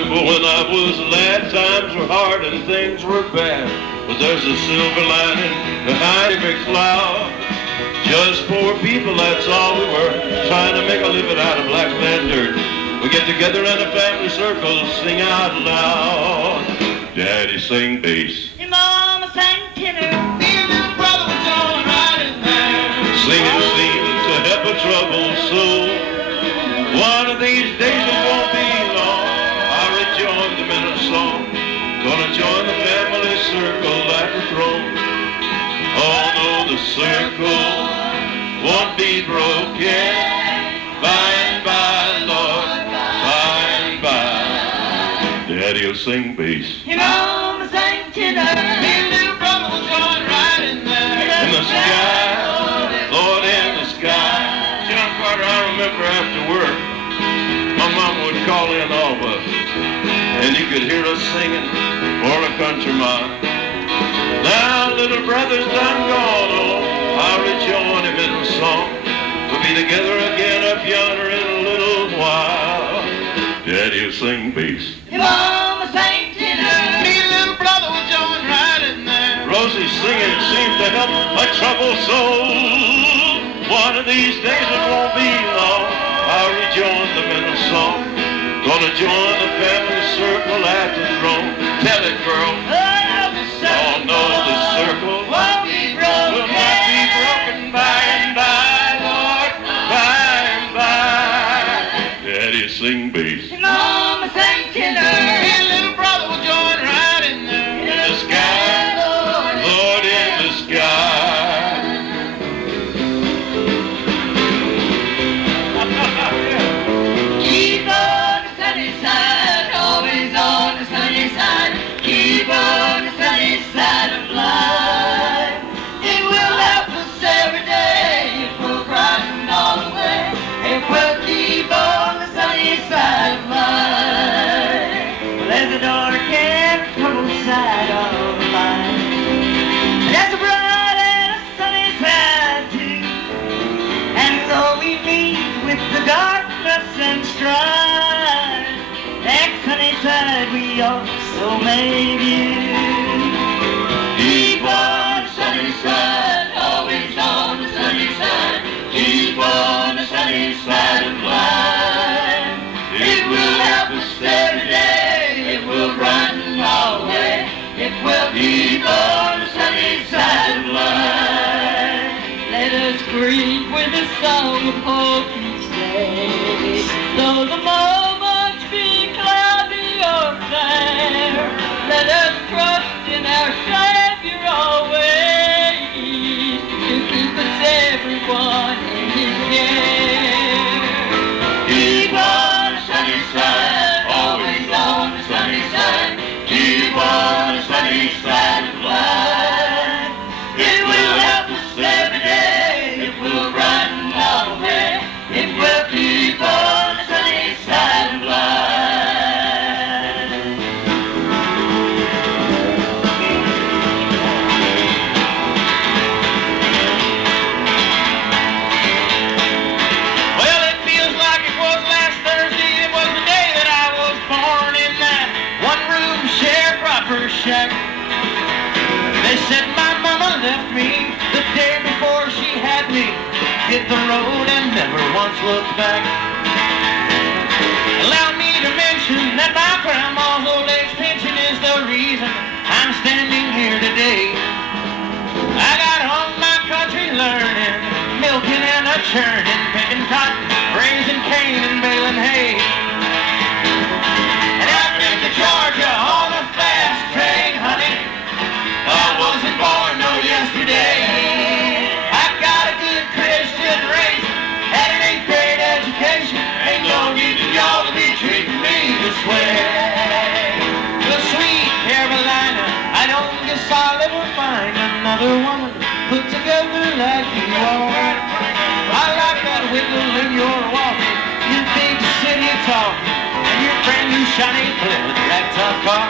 remember when I was a lad, times were hard and things were bad. But there's a silver lining behind every cloud. Just poor people, that's all we were, trying to make a living out of black man dirt. We get together in a family circle, sing out loud. Daddy sang bass, your mama sang tenor, me and little brother was all right in there. singing seemed to help a troubled soul. One of these days it won't be long, I'll rejoin them in a song. Gonna join the family circle at the throne. Oh no, the circle won't be broken. By and by, Lord, by and by. Daddy'll sing bass, your mama sang tenor, Me and little brother was all right in there. in the sky, Lord, in the sky. John Carter, I remember after work, my mama would call in all of us, and you could hear us singing for a country mile. Now little brother's done gone on, I'll rejoin him in the song. We'll be together again up yonder in a little while. Daddy'll sing bass, your mama sang tenor, Me and little brother was all right in there. Rosie's singing seems to help a troubled soul. One of these days it won't be long, I'll rejoin them in a song. Gonna join the family circle at the throne. Tell it, girl. Oh no, the circle won't be broken. will not be broken by and by, Lord, by and by. Daddy sing bass, Your mama sang Me tenor, and little brother was all right in there. in the sky, Lord, in the sky. keep on the sunny side, always on the sunny side. Keep on the sunny side of life. It will help us every day if we'll brighten all the way. If we'll keep on the sunny side of life. Well, there's a dark and troubled side of life. There's a bright and a sunny side too. And though we meet with the darkness and strife, that sunny side we also may view. Keep on the sunny side, always on the sunny side. Keep on the sunny side of life. It will help us every day, it will brighten our way. It will keep on the sunny side of life. Let us greet with a song of hope each day. Though the moments be cloudy or fair, let us trust in our Savior always to keep us everyone in His care. Keep on the sunny side, always on the sunny side. Keep on the sunny side of life. It will help us every day, it will brighten our way. It will keep on the sunny side of life. Well, it feels like it was last Thursday. It was the day that I was born in that one-room sharecropper shack. They said my mama left me the day before she had me. Hit the road and never once looked back. Allow me to mention that my grandma's old age pension is the reason I'm standing here today. I got home my country learning, milking and a churning, picking cotton, raising cane and baling hay. And I've been to Georgia on a fast train, honey. I wasn't born no yesterday. I got a good Christian race, had an 8th grade education. Ain't no need for y'all to be treating me this way. The sweet Carolina, I don't guess I'll ever find another woman put together like you are. I like that wiggle in your walking, your big city talking, and your brand new shiny Plymouth ragtop car.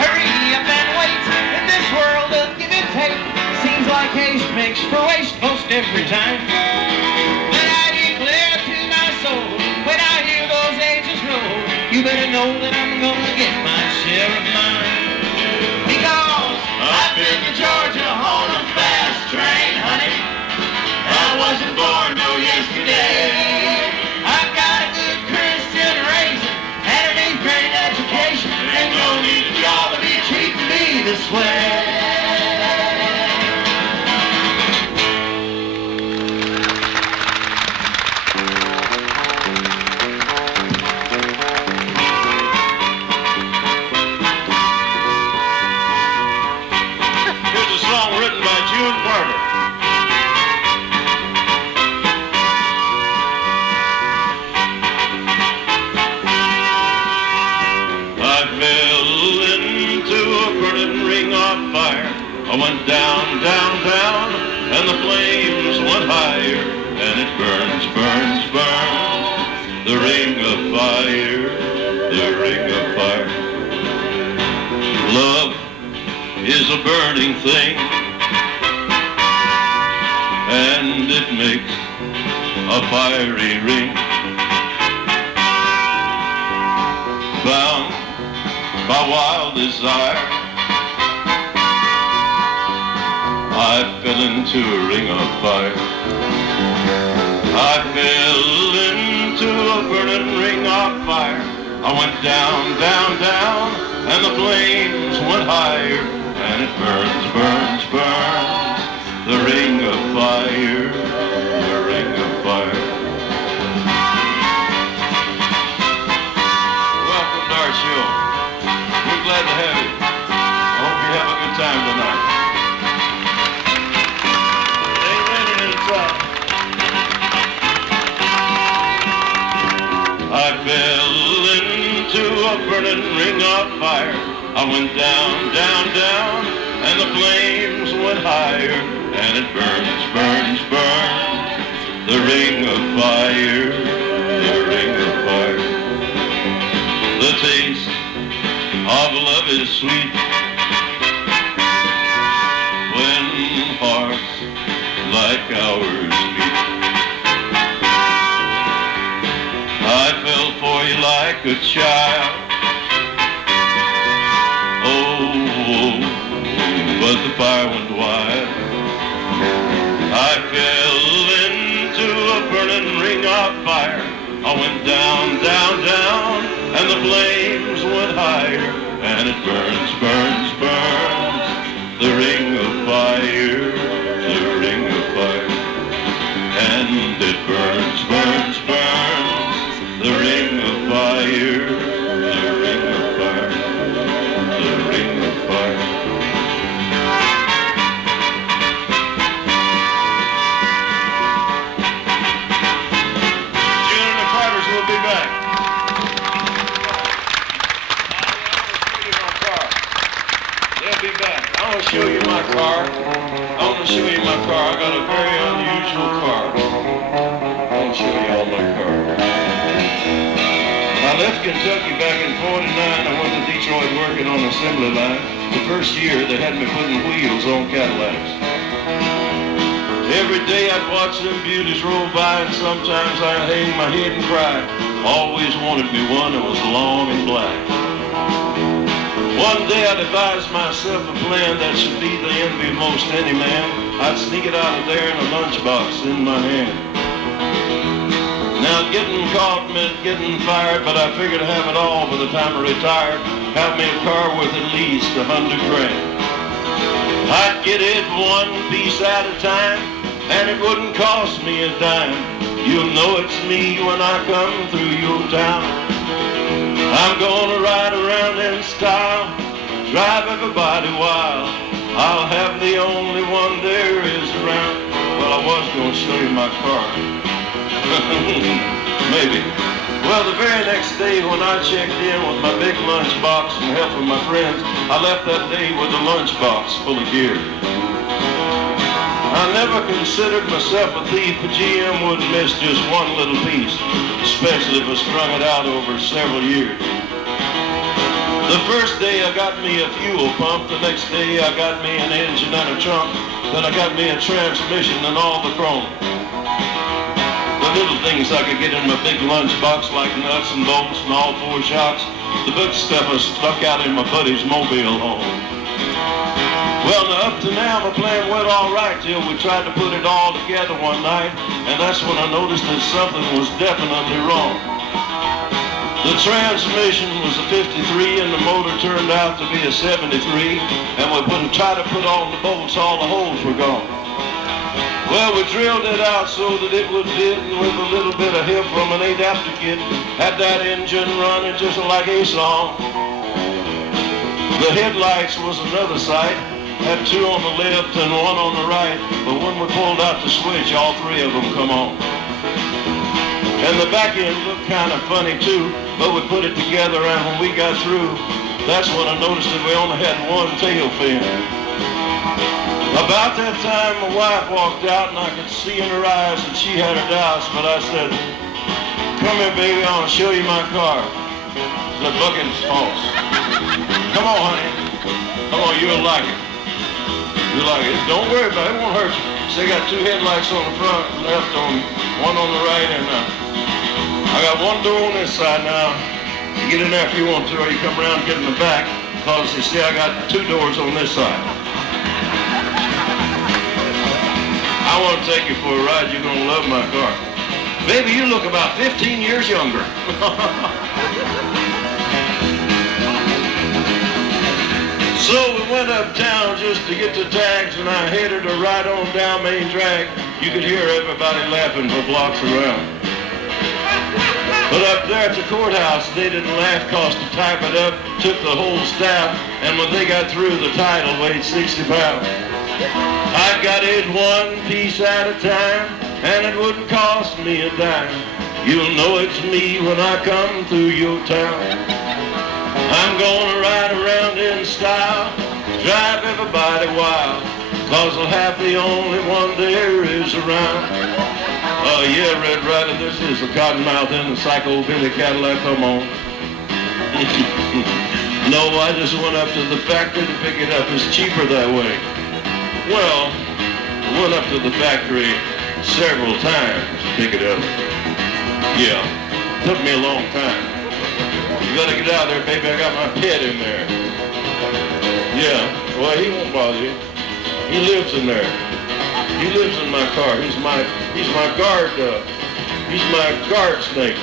Hurry up and wait, in this world of give and take, seems like haste makes for waste most every time. But I declare to my soul, when I hear those ages roll, better know that I'm gonna get my share of mine. Because I've been to Georgia on a fast train, honey. I wasn't born no yesterday. I've got a good Christian raising and an eighth-grade education. Ain't no need for y'all to be treating me this way. I went down, down, down, and the flames went higher, and it burns, burns, burns, the ring of fire, the ring of fire. Love is a burning thing, and it makes a fiery ring. Bound by wild desire, I fell into a ring of fire. I fell into a burning ring of fire. I went down, down, down, and the flames went higher, and it burns, burns, burns, the ring of fire, the ring of fire. Welcome to our show. We're glad to have you. I hope you have a good time tonight. I fell into a burning ring of fire. I went down, down, down, and the flames went higher, and it burns, burns, burns, the ring of fire, the ring of fire. The taste of love is sweet when hearts like ours beat. I fell for you like a child. Oh, but the fire went wild. I fell into a burning ring of fire. I went down, down, down, and the flames went higher, and it burns, burns, burns, the ring of fire, the ring of fire. And it burns, burns, burns, the ring of fire, the ring of fire, the ring of fire. June and the Carters will be back. They'll be back. I want to show you my car. I want to show you my car. I got a very unusual car. I want to show you all my car. I left Kentucky back in '49. I went to Detroit working on the assembly line. The first year they had me putting wheels on Cadillacs. Every day I'd watch them beauties roll by, and sometimes I'd hang my head and cry. Always wanted me one that was long and black. One day I devised myself a plan that should be the envy of most any man. I'd sneak it out of there in a lunchbox in my hand. Now getting caught meant getting fired, but I figured to have it all by the time I retired. Have me a car worth at least $100 grand. I'd get it one piece at a time, and it wouldn't cost me a dime. You'll know it's me when I come through your town. I'm gonna ride around in style, drive everybody wild. I'll have the only one there is around. Well, I was gonna show you my car. Maybe. Well, the very next day when I checked in with my big lunchbox and help with my friends, I left that day with a lunchbox full of gear. I never considered myself a thief, but GM wouldn't miss just one little piece, especially if I strung it out over several years. The first day I got me a fuel pump, the next day I got me an engine and a trunk, then I got me a transmission and all the chrome. The little things I could get in my big lunchbox, like nuts and bolts and all four shocks. The big stuff I stuck out in my buddy's mobile home. Well, now, up to now, my plan went all right till we tried to put it all together one night, and that's when I noticed that something was definitely wrong. The transmission was a 53 and the motor turned out to be a 73, and when we tried to put on the bolts, all the holes were gone. Well, we drilled it out so that it would fit, and with a little bit of help from an adapter kit, had that engine running just like a song. The headlights was another sight, had two on the left and one on the right, but when we pulled out the switch, all three of them come on. And the back end looked kind of funny too, but we put it together, and when we got through, that's when I noticed that we only had one tail fin. About that time, my wife walked out, and I could see in her eyes that she had her doubts, but I said, "Come here, baby, I'll show you my car." The bucket's false. "Come on, honey. Come on, you'll like it. You'll like it. Don't worry about it. It won't hurt you." So they got two headlights on the front, left on, one on the right, and I got one door on this side now. You get in there if you want to, or you come around and get in the back, because you see I got two doors on this side. I want to take you for a ride. You're going to love my car. Baby, you look about 15 years younger. So we went uptown just to get the tags, and I headed her right on down Main Drag. You could hear everybody laughing for blocks around. But up there at the courthouse, they didn't laugh, 'cause to type it up took the whole staff, and when they got through, the title weighed 60 pounds. I got it one piece at a time, and it wouldn't cost me a dime. You'll know it's me when I come through your town. I'm gonna ride around in style, drive everybody wild, 'cause I'll have the only one there is around. Yeah, Red Rider, this is the Cottonmouth and the Psycho Billy Cadillac, come on. No, I just went up to the factory to pick it up. It's cheaper that way. Well, I went up to the factory several times to pick it up. Yeah, took me a long time. You gotta get out of there, baby, I got my pet in there. Yeah, well, he won't bother you. He lives in there. He lives in my car. He's my guard snake.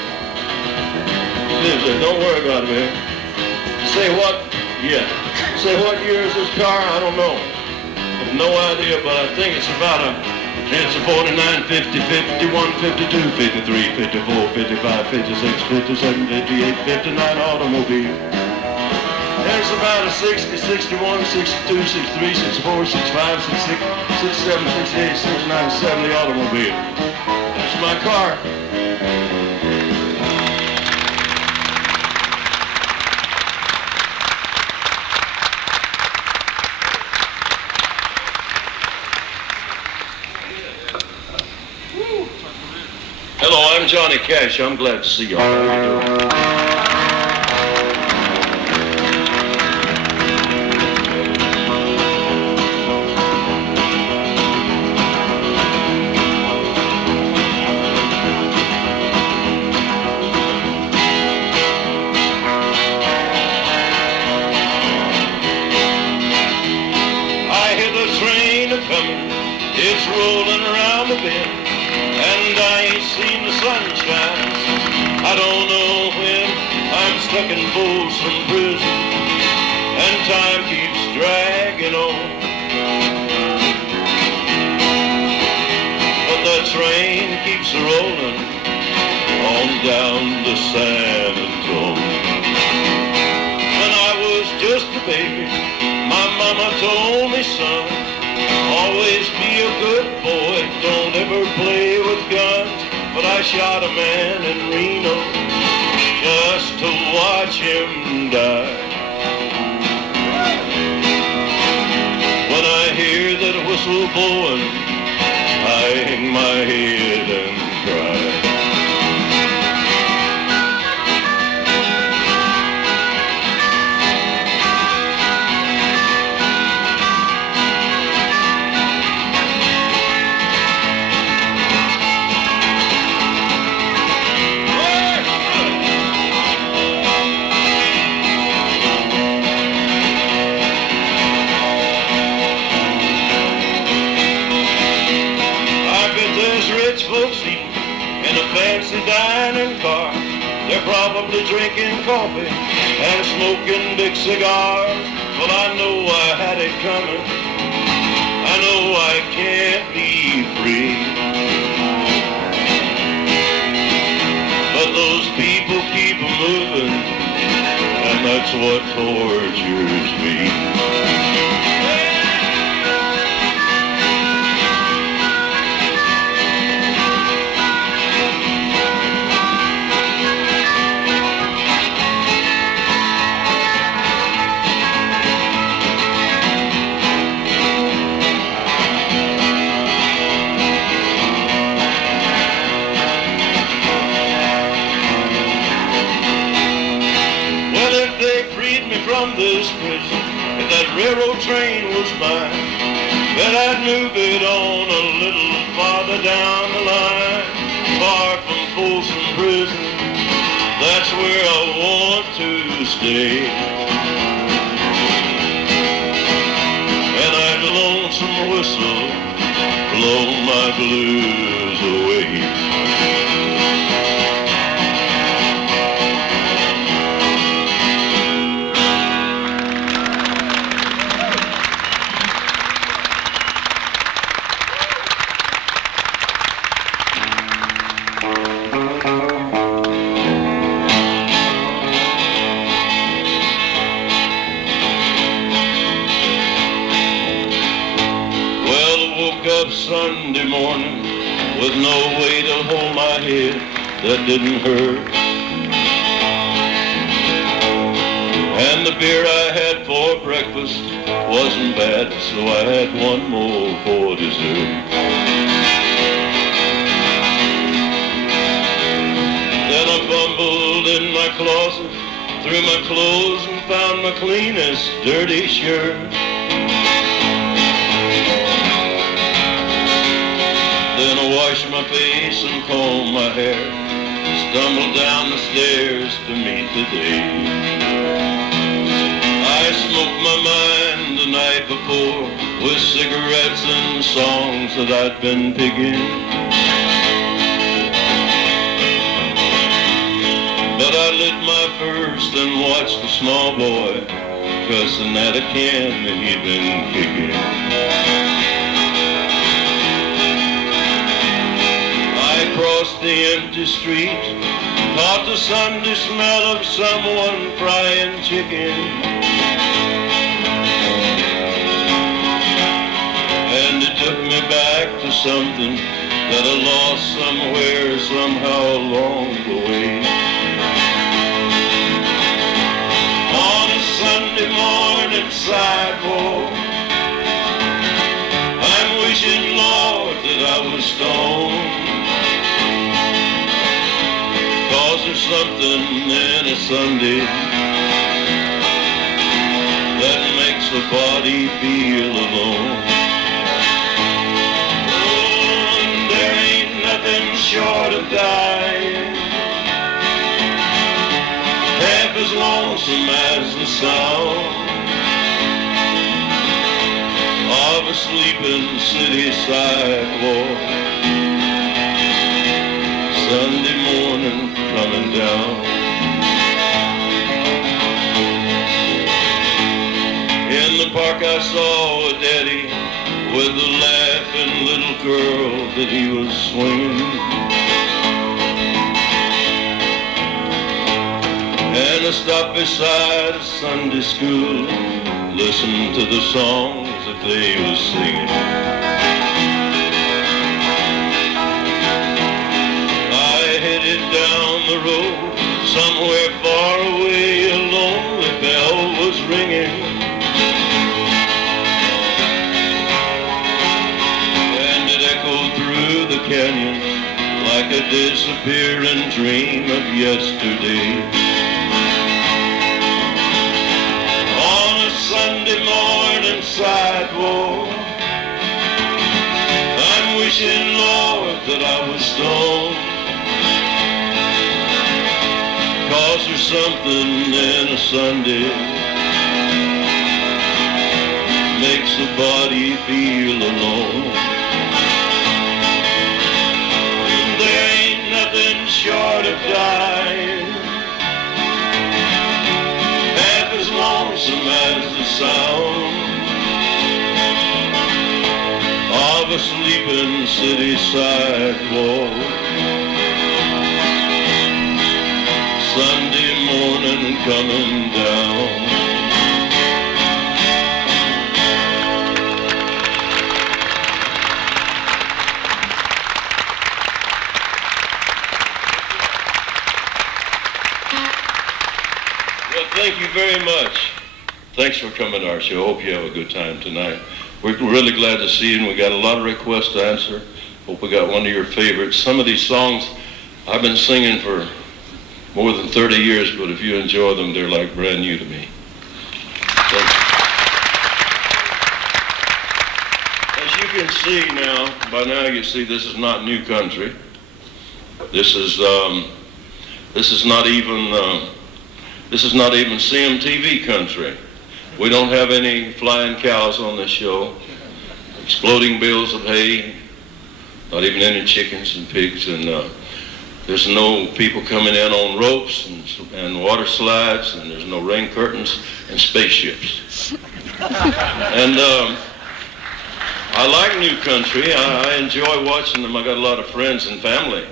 He lives there. Don't worry about it, man. Say what? Yeah. Say what year is this car? I don't know. I have no idea, but I think it's it's a 49, 50, 51, 52, 53, 54, 55, 56, 57, 58, 59 automobile. There's about a 60, 61, 62, 63, 64, 65, 66, 67, 68, 69, 70 automobile. That's my car. Hello, I'm Johnny Cash. I'm glad to see y'all. How you doing? It's rolling around the bend, and I ain't seen the sunshine. I don't know when I'm stuck in Folsom prison, and time keeps dragging on. But the train keeps rolling on down to San Antonio. When I was just a baby, my mama told me, son, always be a good boy, don't ever play with guns. But I shot a man in Reno just to watch him die. When I hear that whistle blowing, I hang my head and cry. in a fancy dining car. They're probably drinking coffee and smoking big cigars. Well, I know I had it coming. I know I can't be free. But those people keep moving, and that's what tortures me. From this prison, if that railroad train was mine, then I'd move it on a little farther down the line, far from Folsom prison. That's where I want to stay. And I'd lonesome whistle blow my blues away. Sunday morning with no way to hold my head that didn't hurt. And the beer I had for breakfast wasn't bad, so I had one more for dessert. Then I bumbled in my closet, threw my clothes and found my cleanest dirty shirt. Then I washed my face and combed my hair, stumbled down the stairs to meet the day. I smoked my mind the night before with cigarettes and songs that I'd been picking. But I lit my first and watched the small boy cussing at a can that he'd been kicking. Across the empty street, caught the Sunday smell of someone frying chicken. And it took me back to something that I lost somewhere, somehow along the way. On a Sunday morning sidewalk, I'm wishing, Lord, that I was stoned. There's something in a Sunday that makes the body feel alone. Oh, and there ain't nothing short of dying half as lonesome as the sound of a sleeping city sidewalk. Sunday morning coming down. In the park I saw a daddy with a laughing little girl that he was swinging. And I stopped beside a Sunday school, listened to the songs that they was singing. Down the road, somewhere far away, a lonely bell was ringing. And it echoed through the canyon like a disappearing dream of yesterday. On a Sunday morning sidewalk, I'm wishing, Lord, that I was stoned. 'Cause there's something in a Sunday makes the body feel alone. There ain't nothing city sidewalk. Sunday morning coming down. Well, thank you very much. Thanks for coming to our show. Hope you have a good time tonight. We're really glad to see you, and we got a lot of requests to answer. Hope we got one of your favorites. Some of these songs I've been singing for more than 30 years, but if you enjoy them, they're like brand new to me. Thanks. As you can see now, by now you see this is not new country. This is not even CMTV country. We don't have any flying cows on this show, exploding bales of hay, not even any chickens and pigs, and there's no people coming in on ropes and water slides, and there's no rain curtains and spaceships. And I like new country. I enjoy watching them. I got a lot of friends and family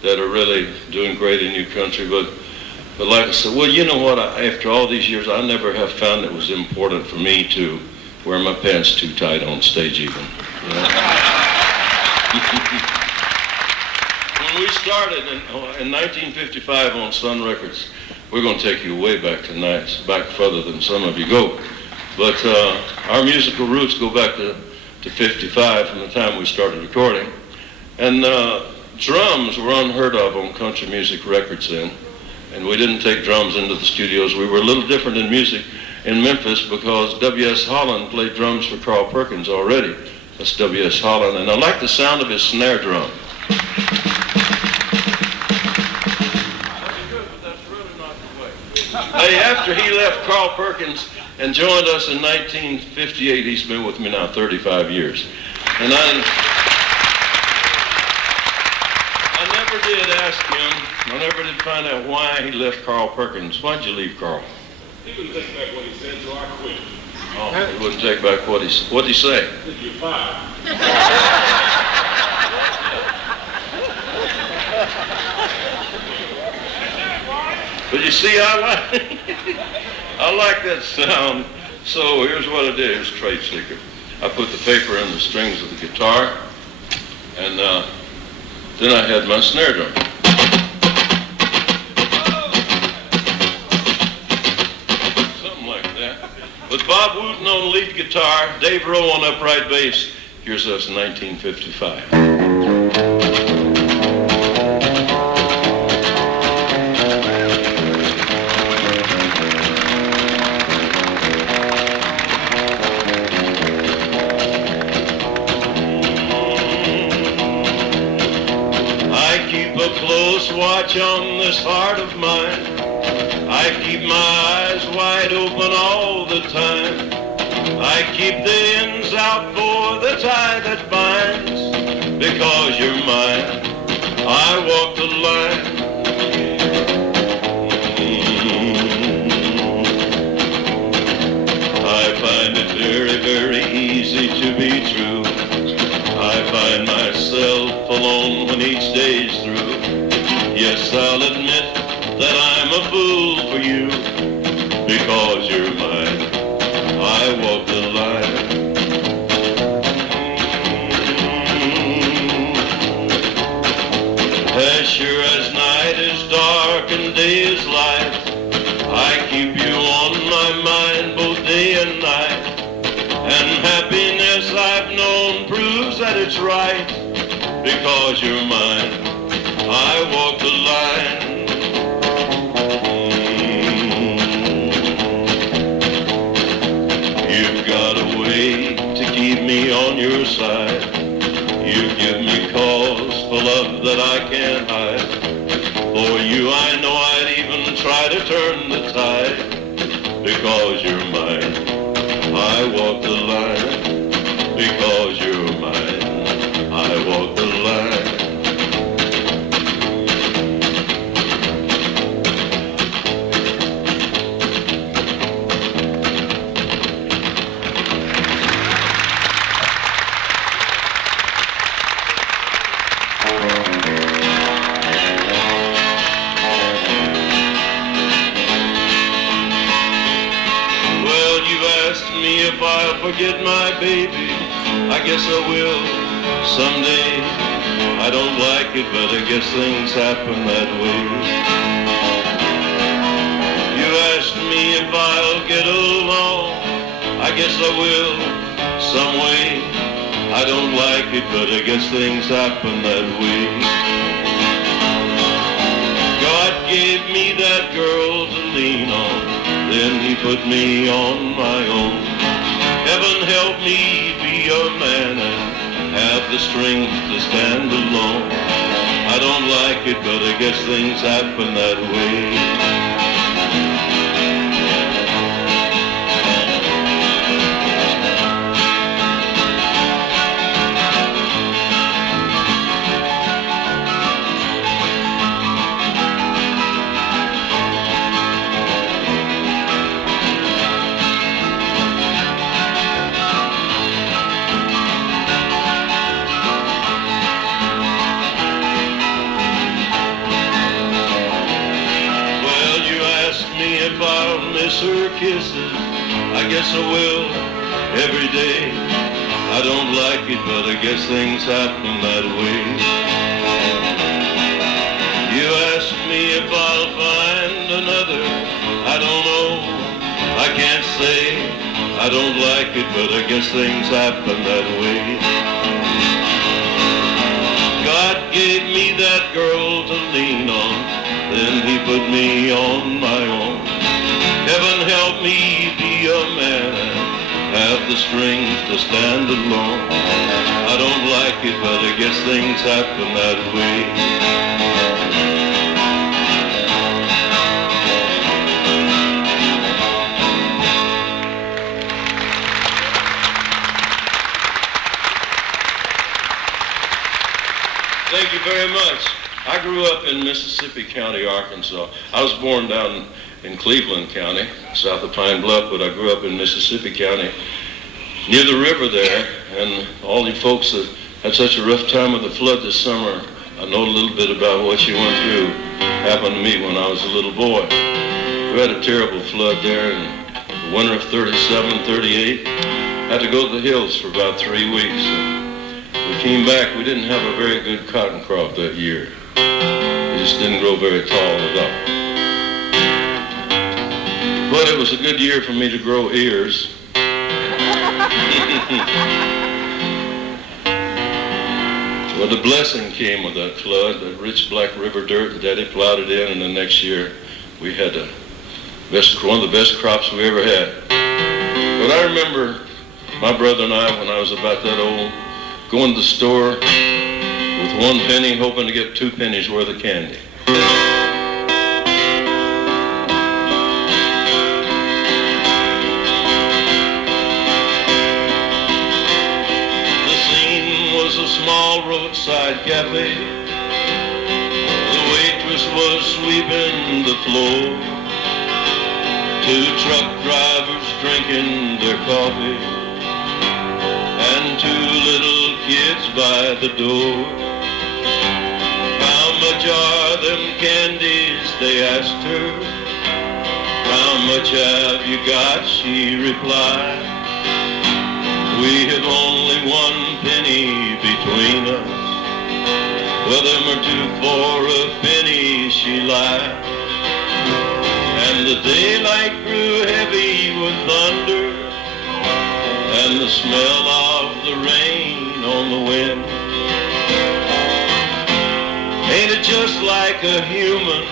that are really doing great in new country, but like I said, well, you know what, after all these years, I never have found it was important for me to wear my pants too tight on stage even. You know? When we started in 1955 on Sun Records, we're going to take you way back tonight, back further than some of you go. But our musical roots go back to 55 from the time we started recording. And drums were unheard of on country music records then. And we didn't take drums into the studios. We were a little different in music in Memphis because W.S. Holland played drums for Carl Perkins already. That's W.S. Holland, and I like the sound of his snare drum. Hey, after he left Carl Perkins and joined us in 1958, he's been with me now 35 years. And I never did ask him, I never did find out why he left Carl Perkins. Why'd you leave Carl? He wouldn't take back what he said, so I quit. Oh, he wouldn't take back what he said. What'd he say? You're fired. But you see, I like that sound. So here's what I did. Here's a trade secret. I put the paper in the strings of the guitar, and then I had my snare drum. Something like that. With Bob Wooten on lead guitar, Dave Rowe on upright bass. Here's us in 1955. Close watch on this heart of mine. I keep my eyes wide open all the time. I keep the ends out for the tie that binds. Because you're mine, I walk the line. I find it very, very easy to be true. I find myself alone when each day's through. Yes, I'll admit that I'm a fool for you, because you're mine. I walk the line. As sure as night is dark and day is light, I keep you on my mind both day and night. And happiness I've known proves that it's right, because you're mine. I walk the line. You've got a way to keep me on your side. You give me cause for love that I can't hide. For you I know I'd even try to turn the tide, because you're mine. I walk the line, because you're mine. I walk the line. forget my baby, I guess I will someday. I don't like it, but I guess things happen that way. You asked me if I'll get along, I guess I will some way. I don't like it, but I guess things happen that way. God gave me that girl to lean on, then he put me on my own. Heaven help me be a man and have the strength to stand alone. I don't like it, but I guess things happen that way. Her kisses, I guess I will every day. I don't like it, but I guess things happen that way. You asked me if I'll find another, I don't know, I can't say. I don't like it, but I guess things happen that way. God gave me that girl to lean on, then he put me on my own. Heaven help me be a man, have the strength to stand alone. I don't like it, but I guess things happen that way. Thank you very much. I grew up in Mississippi County, Arkansas. I was born down in Cleveland County, south of Pine Bluff, but I grew up in Mississippi County, near the river there, and all you folks that had such a rough time with the flood this summer, I know a little bit about what you went through. It happened to me when I was a little boy. We had a terrible flood there in the winter of 37, 38. Had to go to the hills for about 3 weeks. We came back, we didn't have a very good cotton crop that year. It just didn't grow very tall at all. But it was a good year for me to grow ears. Well, the blessing came with that flood, that rich black river dirt, and Daddy plowed it in, and the next year we had one of the best crops we ever had. But I remember my brother and I, when I was about that old, going to the store with 1 penny, hoping to get 2 pennies worth of candy. Small roadside cafe. The waitress was sweeping the floor. 2 truck drivers drinking their coffee, and 2 little kids by the door. How much are them candies, they asked her. How much have you got, she replied. We have only 1 penny between us. Well, them are 2 for a penny, she lied. And the daylight grew heavy with thunder, and the smell of the rain on the wind. Ain't it just like a human?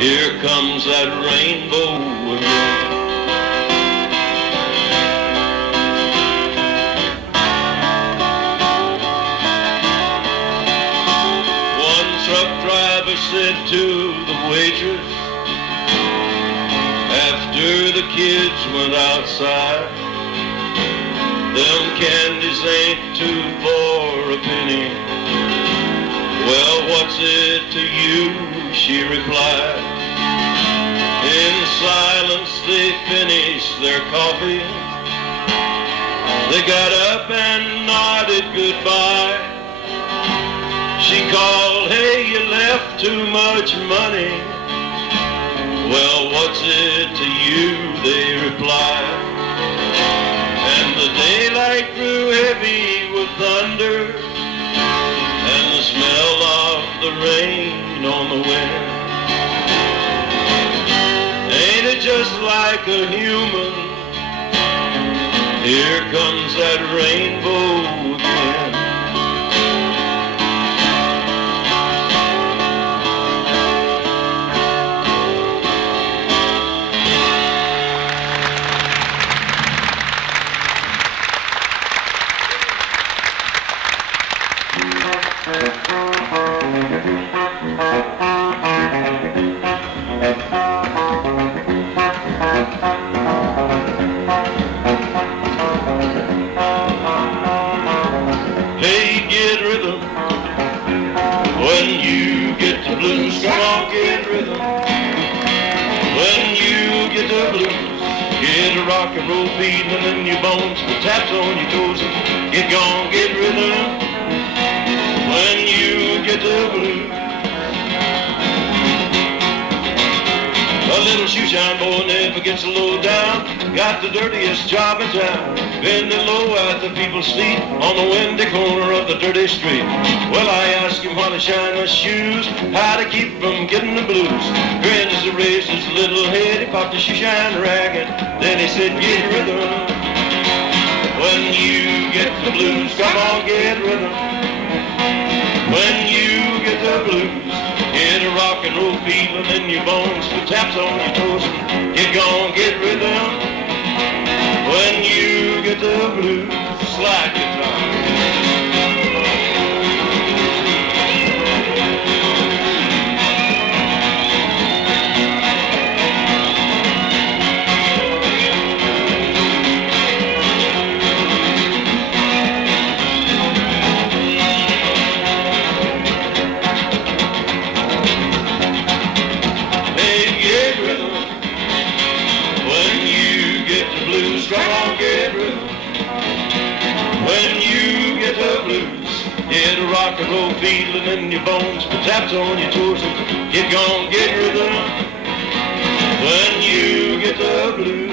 Here comes that rainbow again. Said to the waitress, after the kids went outside, them candies ain't 2 for a penny. Well, what's it to you, she replied. In silence they finished their coffee. They got up and nodded goodbye. She called, hey, you left too much money. Well, what's it to you, they replied. daylight grew heavy with thunder and the smell of the rain on the wind. Ain't it just like a human? Here comes that rainbow again. Hey, get rhythm. When you get the blues, come on, get rhythm. When you get the blues, get a rock and roll feeling in your bones, the taps on your toes, and get gone, get rhythm. When you get the blues. A little shoeshine boy never gets a low down. Got the dirtiest job in town. Bending low at the people's feet on the windy corner of the dirty street. Well, I asked him while he shined my shoes how to keep from getting the blues. Grinned as he raised his little head. He popped the shoeshine rag and then he said, get rhythm. When you get the blues, come on, get rhythm. When you get the blues, get a rock and roll feeling in your bones, put taps on your toes, and get gone, get rhythm. When you get the blues, slide guitar. Get a rock and roll feeling in your bones, put taps on your toes, and get gone, get rhythm. When you get the blues.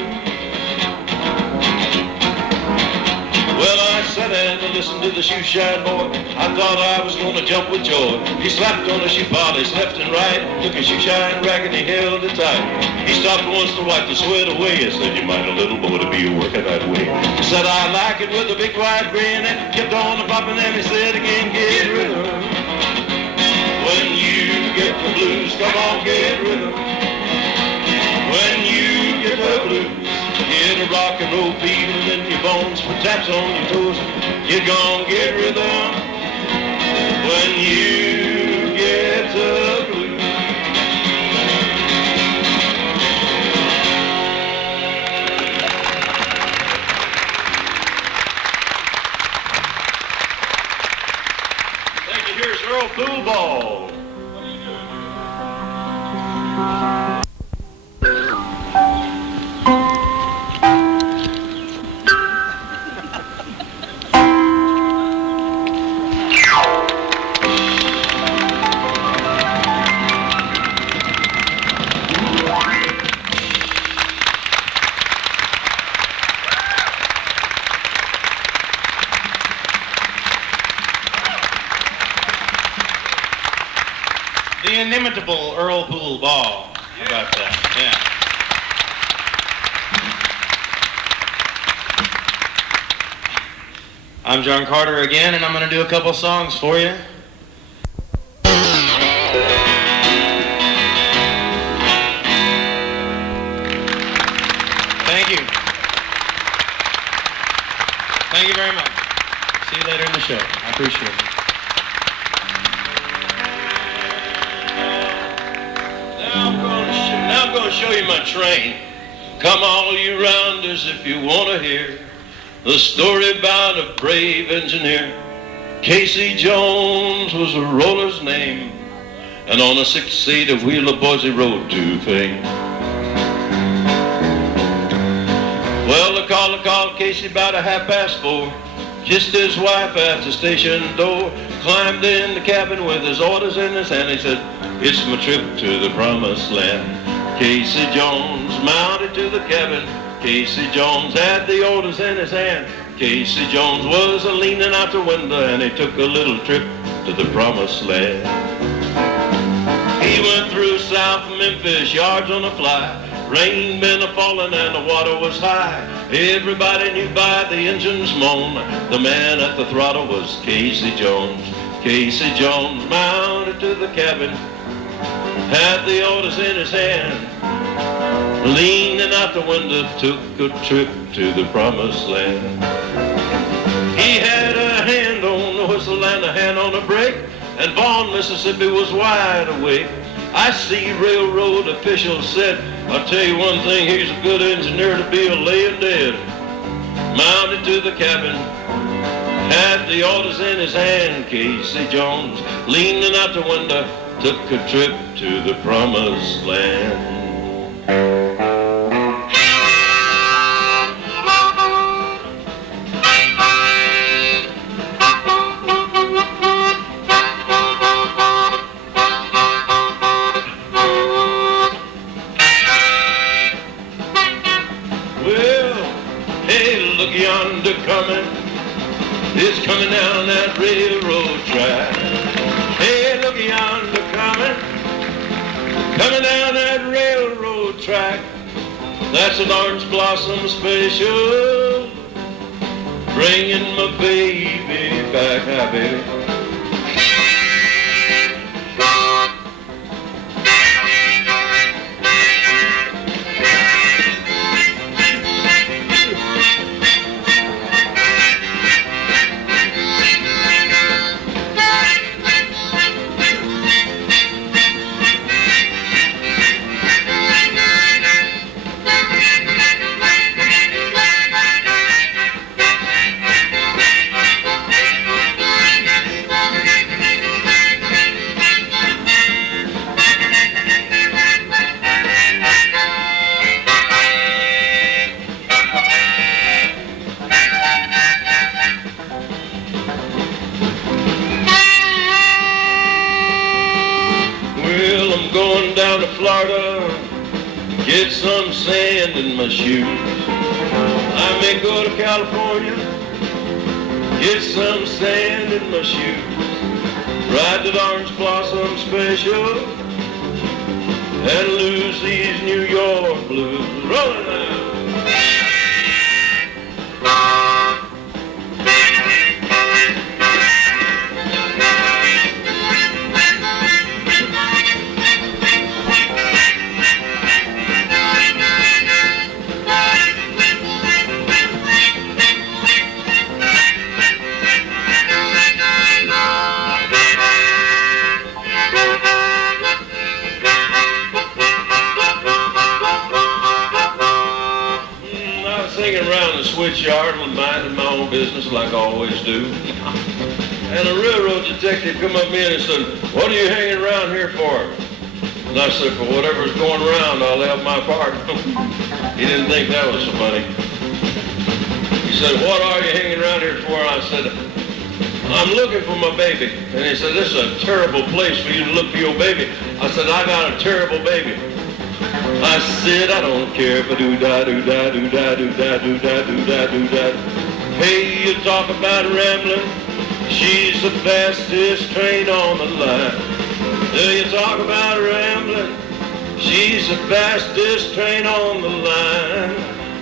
Well, I sat and listened to the shoeshine boy. I thought I was gonna jump with joy. He slapped on the shoe polish left and right, took his shoeshine rag and he held it tight. He stopped once to wipe the sweat away. He said, you mind a little boy to be working that way. He said, I like it with a big wide grin, and kept on popping and he said again, get rhythm. When you get the blues, come on, get rhythm. When you get the blues, get a rock and roll feeling in your bones, put taps on your toes, get gone, get rhythm. When you get the blues. Thank you. Here's Earl Pool Ball. The inimitable Earl Pool Ball. How about that? Yeah. I'm John Carter again, and I'm going to do a couple songs for you. Thank you. Thank you very much. See you later in the show. I appreciate it. Now I'm going to show you my train. Come all you rounders if you want to hear the story about a brave engineer. Casey Jones was a roller's name, and on a 6-seat of Wheeler Boise rode to fame. Well, the caller called Casey about 4:30, kissed his wife at the station door, climbed in the cabin with his orders in his hand. He said, it's my trip to the promised land. Casey Jones mounted to the cabin. Casey Jones had the orders in his hand. Casey Jones was a-leaning out the window and he took a little trip to the promised land. He went through South Memphis, yards on the fly. Rain been a-falling and the water was high. Everybody knew by the engine's moan the man at the throttle was Casey Jones. Casey Jones mounted to the cabin, had the orders in his hand. Leaning out the window, took a trip to the promised land. He had a hand on the whistle and a hand on the brake, and Vaughn, Mississippi was wide awake. I see railroad officials said, I'll tell you one thing, he's a good engineer to be a-laying dead. Mounted to the cabin, had the orders in his hand. Casey Jones, leaning out the window, took a trip to the promised land. It's coming down that railroad track. Hey, look yonder coming down that railroad track. That's an orange blossom special, bringing my baby back. Hi, baby. Get some sand in my shoes. I may go to California, get some sand in my shoes. Ride that orange blossom special and lose these New York blues. Roll it now. Yard and minding my own business like I always do. And a railroad detective come up to me and said, what are you hanging around here for? And I said, for whatever's going around, I'll have my part. He didn't think that was so funny. He said, what are you hanging around here for? And I said, I'm looking for my baby. And he said, this is a terrible place for you to look for your baby. I said, I got a terrible baby. I said, I don't care if I do-da, do-da, do-da, do-da, do-da, do-da, do-da. Hey, you talk about rambling, she's the fastest train on the line. You talk about rambling, she's the fastest train on the line.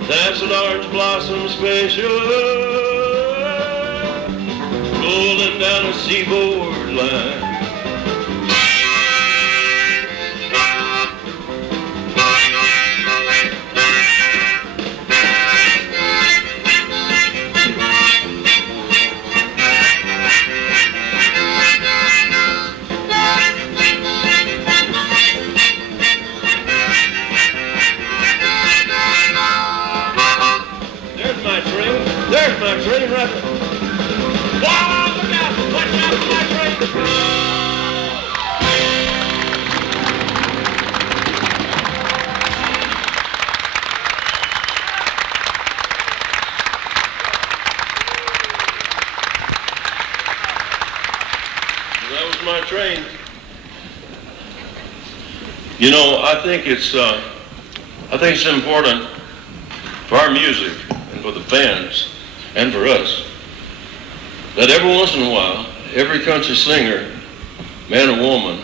That's an orange blossom special, rolling down a seaboard line. There's my train right there. Wow, look out! Watch out for my train! That was my train. You know, I think it's important for our music and for the fans and for us, that every once in a while, every country singer, man or woman,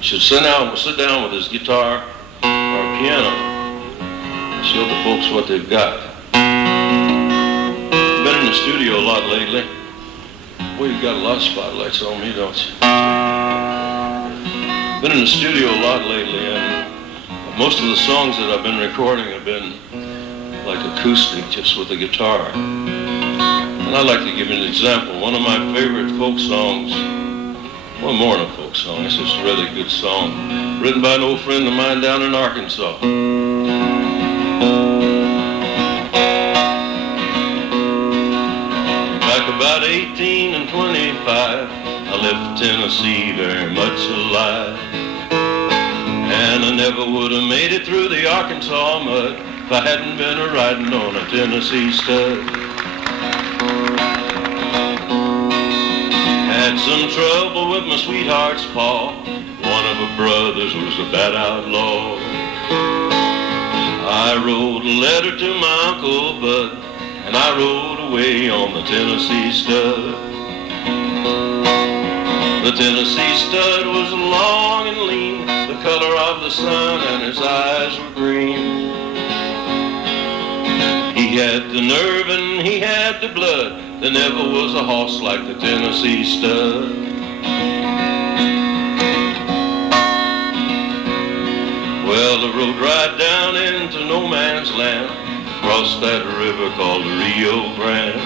should sit down with his guitar or piano and show the folks what they've got. Been in the studio a lot lately. Well, you've got a lot of spotlights on me, don't you? Been in the studio a lot lately, and most of the songs that I've been recording have been like acoustic, just with a guitar. And I'd like to give you an example. One of my favorite folk songs, well, more than a folk song, it's just a really good song, written by an old friend of mine down in Arkansas. Back about 18 and 25, I left Tennessee very much alive. And I never would have made it through the Arkansas mud if I hadn't been a-riding on a Tennessee stud. Had some trouble with my sweetheart's pa. One of her brothers was a bad outlaw. I wrote a letter to my Uncle Bud, and I rode away on the Tennessee stud. The Tennessee stud was long and lean, the color of the sun, and his eyes were green. He had the nerve and he had the blood. There never was a horse like the Tennessee stud. Well, I rode right down into no man's land, across that river called the Rio Grande.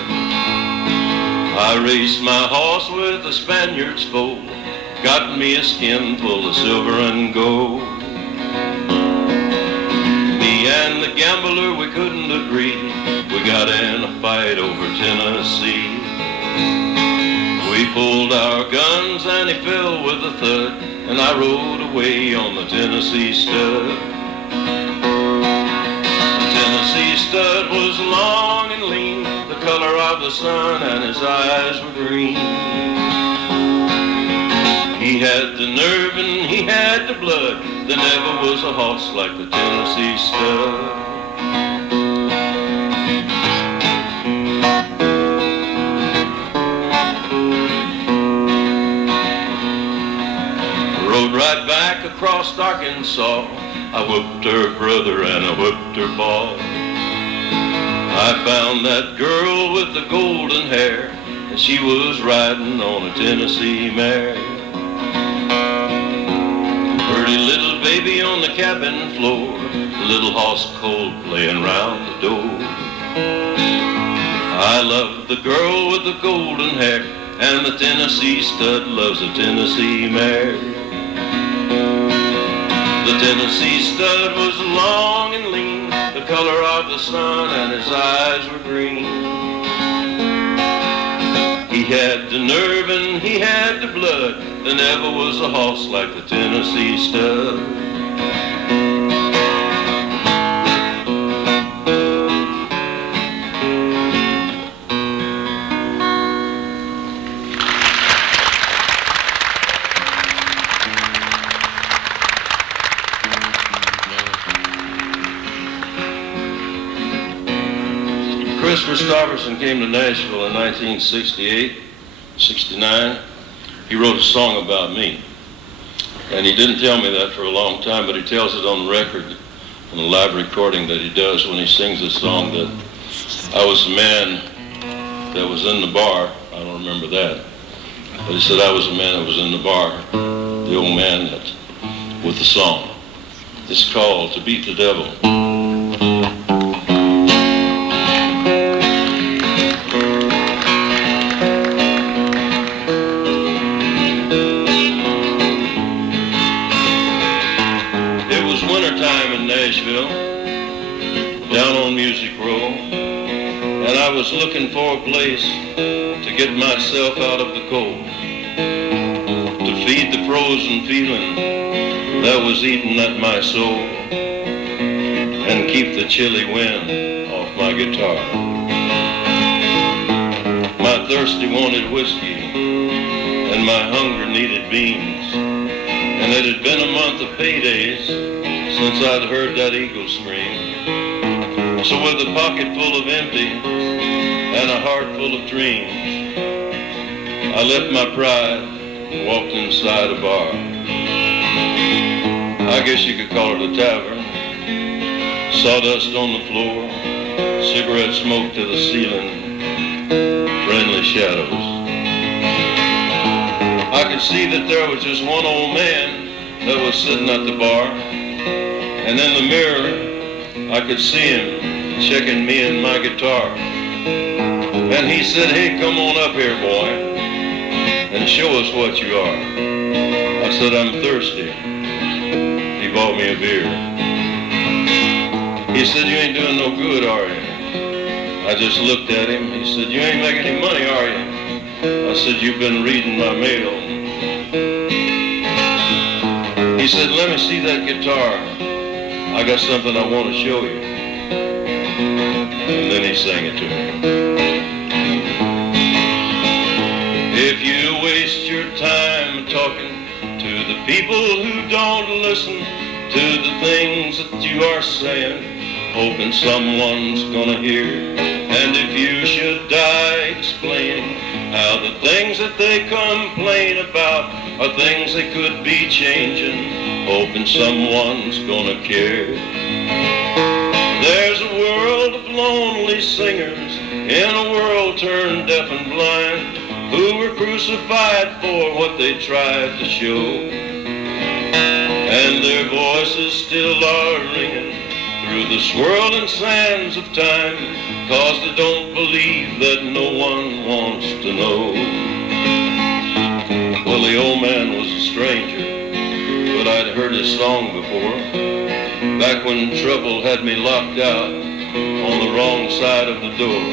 I raced my horse with a Spaniard's foal, got me a skin full of silver and gold. Me and the gambler, we couldn't agree. We got in a fight over Tennessee. We pulled our guns and he fell with a thud, and I rode away on the Tennessee stud. The Tennessee stud was long and lean, the color of the sun, and his eyes were green. He had the nerve and he had the blood. There never was a horse like the Tennessee stud. Rode right back across Arkansas. I whooped her brother and I whooped her pa. I found that girl with the golden hair, and she was riding on a Tennessee mare. Pretty little baby on the cabin floor, the little horse cold playing round the door. I love the girl with the golden hair, and the Tennessee stud loves a Tennessee mare. The Tennessee stud was long and lean, the color of the sun, and his eyes were green. He had the nerve and he had the blood. There never was a horse like the Tennessee stud. Christopher Stuyvesant came to Nashville in 1968, 69. He wrote a song about me. And he didn't tell me that for a long time, but he tells it on the record, in a live recording that he does when he sings this song, that I was the man that was in the bar. I don't remember that. But he said I was the man that was in the bar, the old man that, with the song. It's called To Beat the Devil. Down on Music Row, and I was looking for a place to get myself out of the cold, to feed the frozen feeling that was eating at my soul, and keep the chilly wind off my guitar. My thirsty wanted whiskey, and my hunger needed beans, and it had been a month of paydays since I'd heard that eagle scream. So with a pocket full of empty and a heart full of dreams. I left my pride and walked inside a bar. I guess you could call it a tavern. Sawdust on the floor, cigarette smoke to the ceiling, friendly shadows. I could see that there was just one old man that was sitting at the bar, and in the mirror I could see him checking me and my guitar. And he said, "Hey, come on up here, boy, and show us what you are." I said, "I'm thirsty." He bought me a beer. He said, "You ain't doing no good, are you?" I just looked at him. He said, "You ain't making any money, are you?" I said, "You've been reading my mail." He said, "Let me see that guitar. I got something I want to show you." And then he sang it to me. If you waste your time talking to the people who don't listen to the things that you are saying, hoping someone's gonna hear, and if you should die explaining how the things that they complain about are things they could be changing, hoping someone's gonna care. There's a world of lonely singers in a world turned deaf and blind, who were crucified for what they tried to show, and their voices still are ringing through the swirling sands of time, 'cause they don't believe that no one wants to know. Well, the old man was a stranger, but I'd heard his song before, back when trouble had me locked out on the wrong side of the door,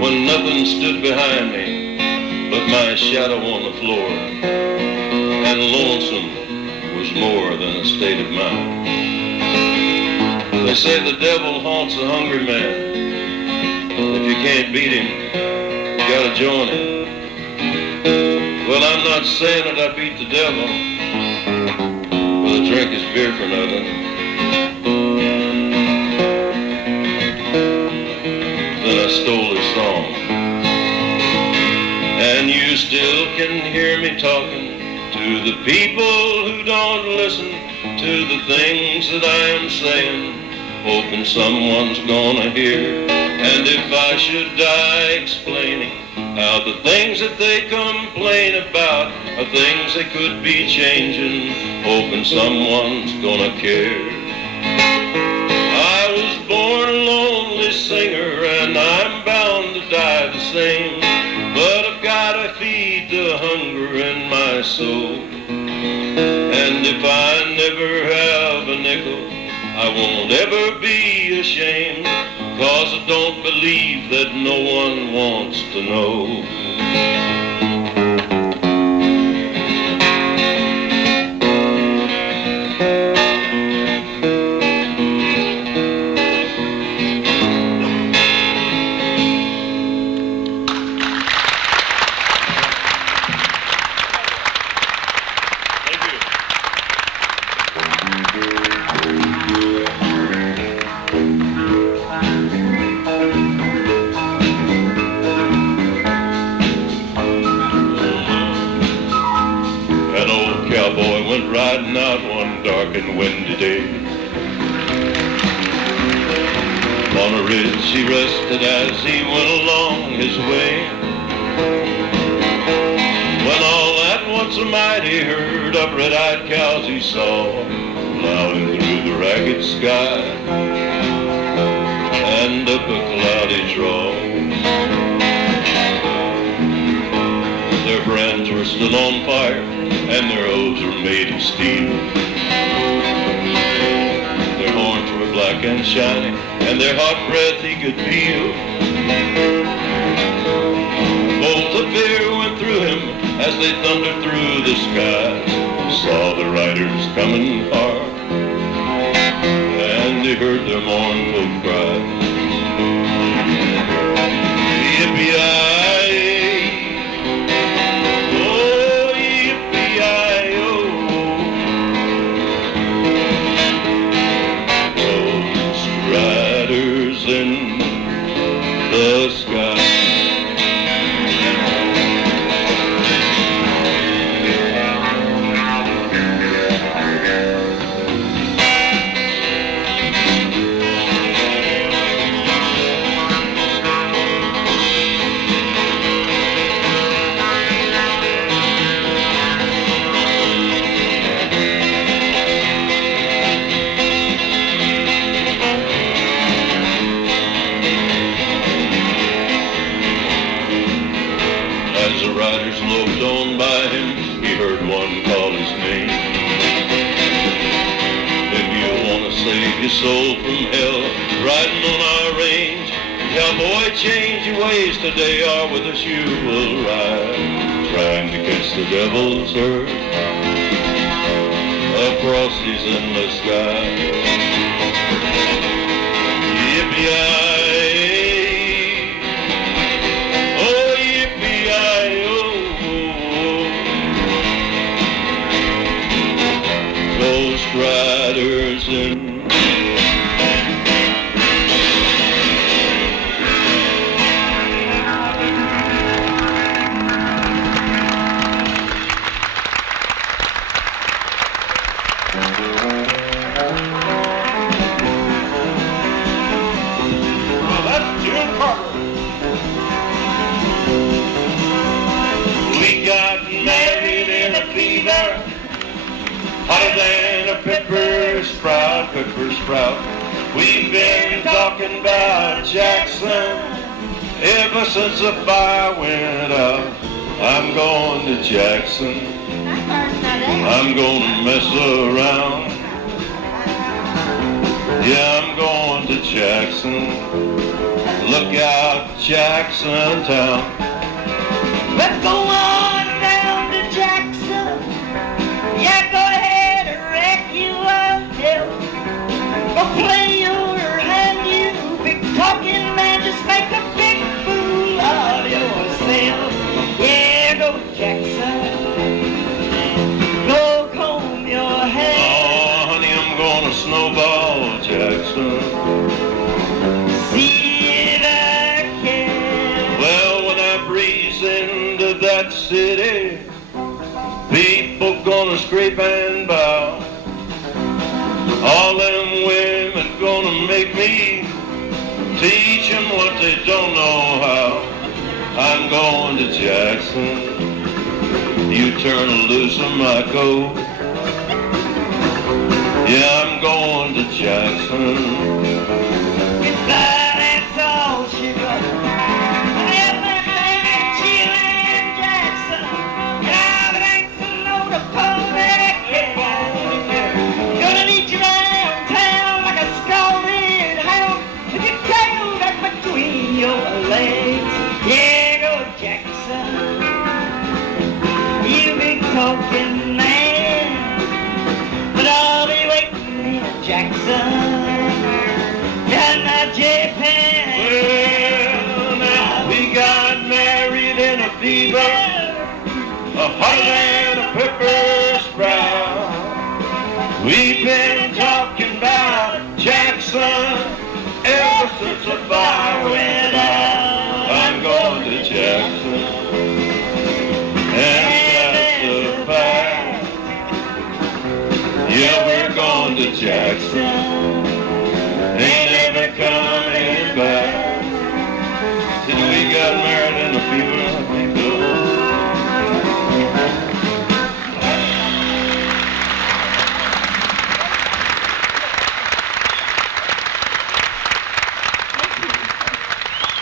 when nothing stood behind me but my shadow on the floor, and lonesome was more than a state of mind. They say the devil haunts a hungry man. If you can't beat him, you gotta join him. Well, I'm not saying that I beat the devil, but I drink his beer for nothing. Then I stole his song. And you still can hear me talking to the people who don't listen to the things that I am saying, hoping someone's gonna hear. And if I should die explaining how the things that they complain about are things they could be changing, hoping someone's gonna care. I was born a lonely singer, and I'm bound to die the same, but I've gotta feed the hunger in my soul. And if I never have a nickel, I won't ever be ashamed, 'cause I don't believe that no one wants to know. Riding out one dark and windy day. On a ridge he rested as he went along his way, when all at once a mighty herd of red-eyed cows he saw, plowing through the ragged sky and up a cloudy draw. Their brands were still on fire, and their hooves were made of steel. Their horns were black and shiny, and their hot breath he could feel. A bolt of fear went through him as they thundered through the skies. Saw the riders coming hard, and he heard their mournful cry. Yippee-yi! in the sky. soul from hell, riding on our range. Cowboy, change your ways today, or with us you will ride, trying to catch the devil's herd across these endless skies. Yippee-yi-yi, oh yippee-yi-oh, Ghost riders in. Hotter than a pepper sprout. We've been talking about Jackson ever since the fire went out. I'm going to Jackson. I'm gonna mess around. Yeah, I'm going to Jackson. Look out, Jackson town. Let's go on down to Jackson. Yeah, go ahead and wreck you out there. Go play your hand, you big talking man. Just make a big fool of yourself. Yeah, go Jackson. Go comb your hair. Oh, honey, I'm gonna snowball Jackson. See if I can. Well, when I breeze into that city, people gonna scrape and bow. All them women gonna make me teach them what they don't know how. I'm going to Jackson. You turn loose on my coat. Yeah, I'm going to Jackson. Goodbye, that's all she wrote. Gonna lead you around town like a scalded hound with your tail back between your legs. Yeah, go Jackson, you big talking man, but I'll be waiting in Jackson, down at Japan. Well, now we got married in a fever, hotter than a pepper sprout. We've been talking about Jackson ever since the fire went out. I'm going to Jackson, and that's a fact. Yeah, we're going to Jackson. Ain't never coming back. Till we got married in a fever, I think so.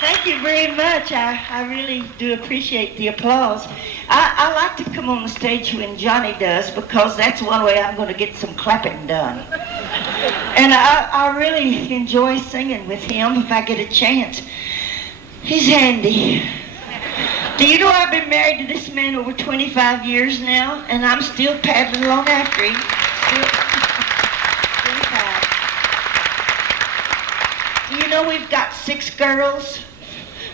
Thank you very much. I really do appreciate the applause. I like to come on the stage when Johnny does, because that's one way I'm going to get some clapping done. And I really enjoy singing with him if I get a chance. He's handy. Do you know I've been married to this man over 25 years now, and I'm still paddling along after him. Still 25. Do you know we've got 6 girls?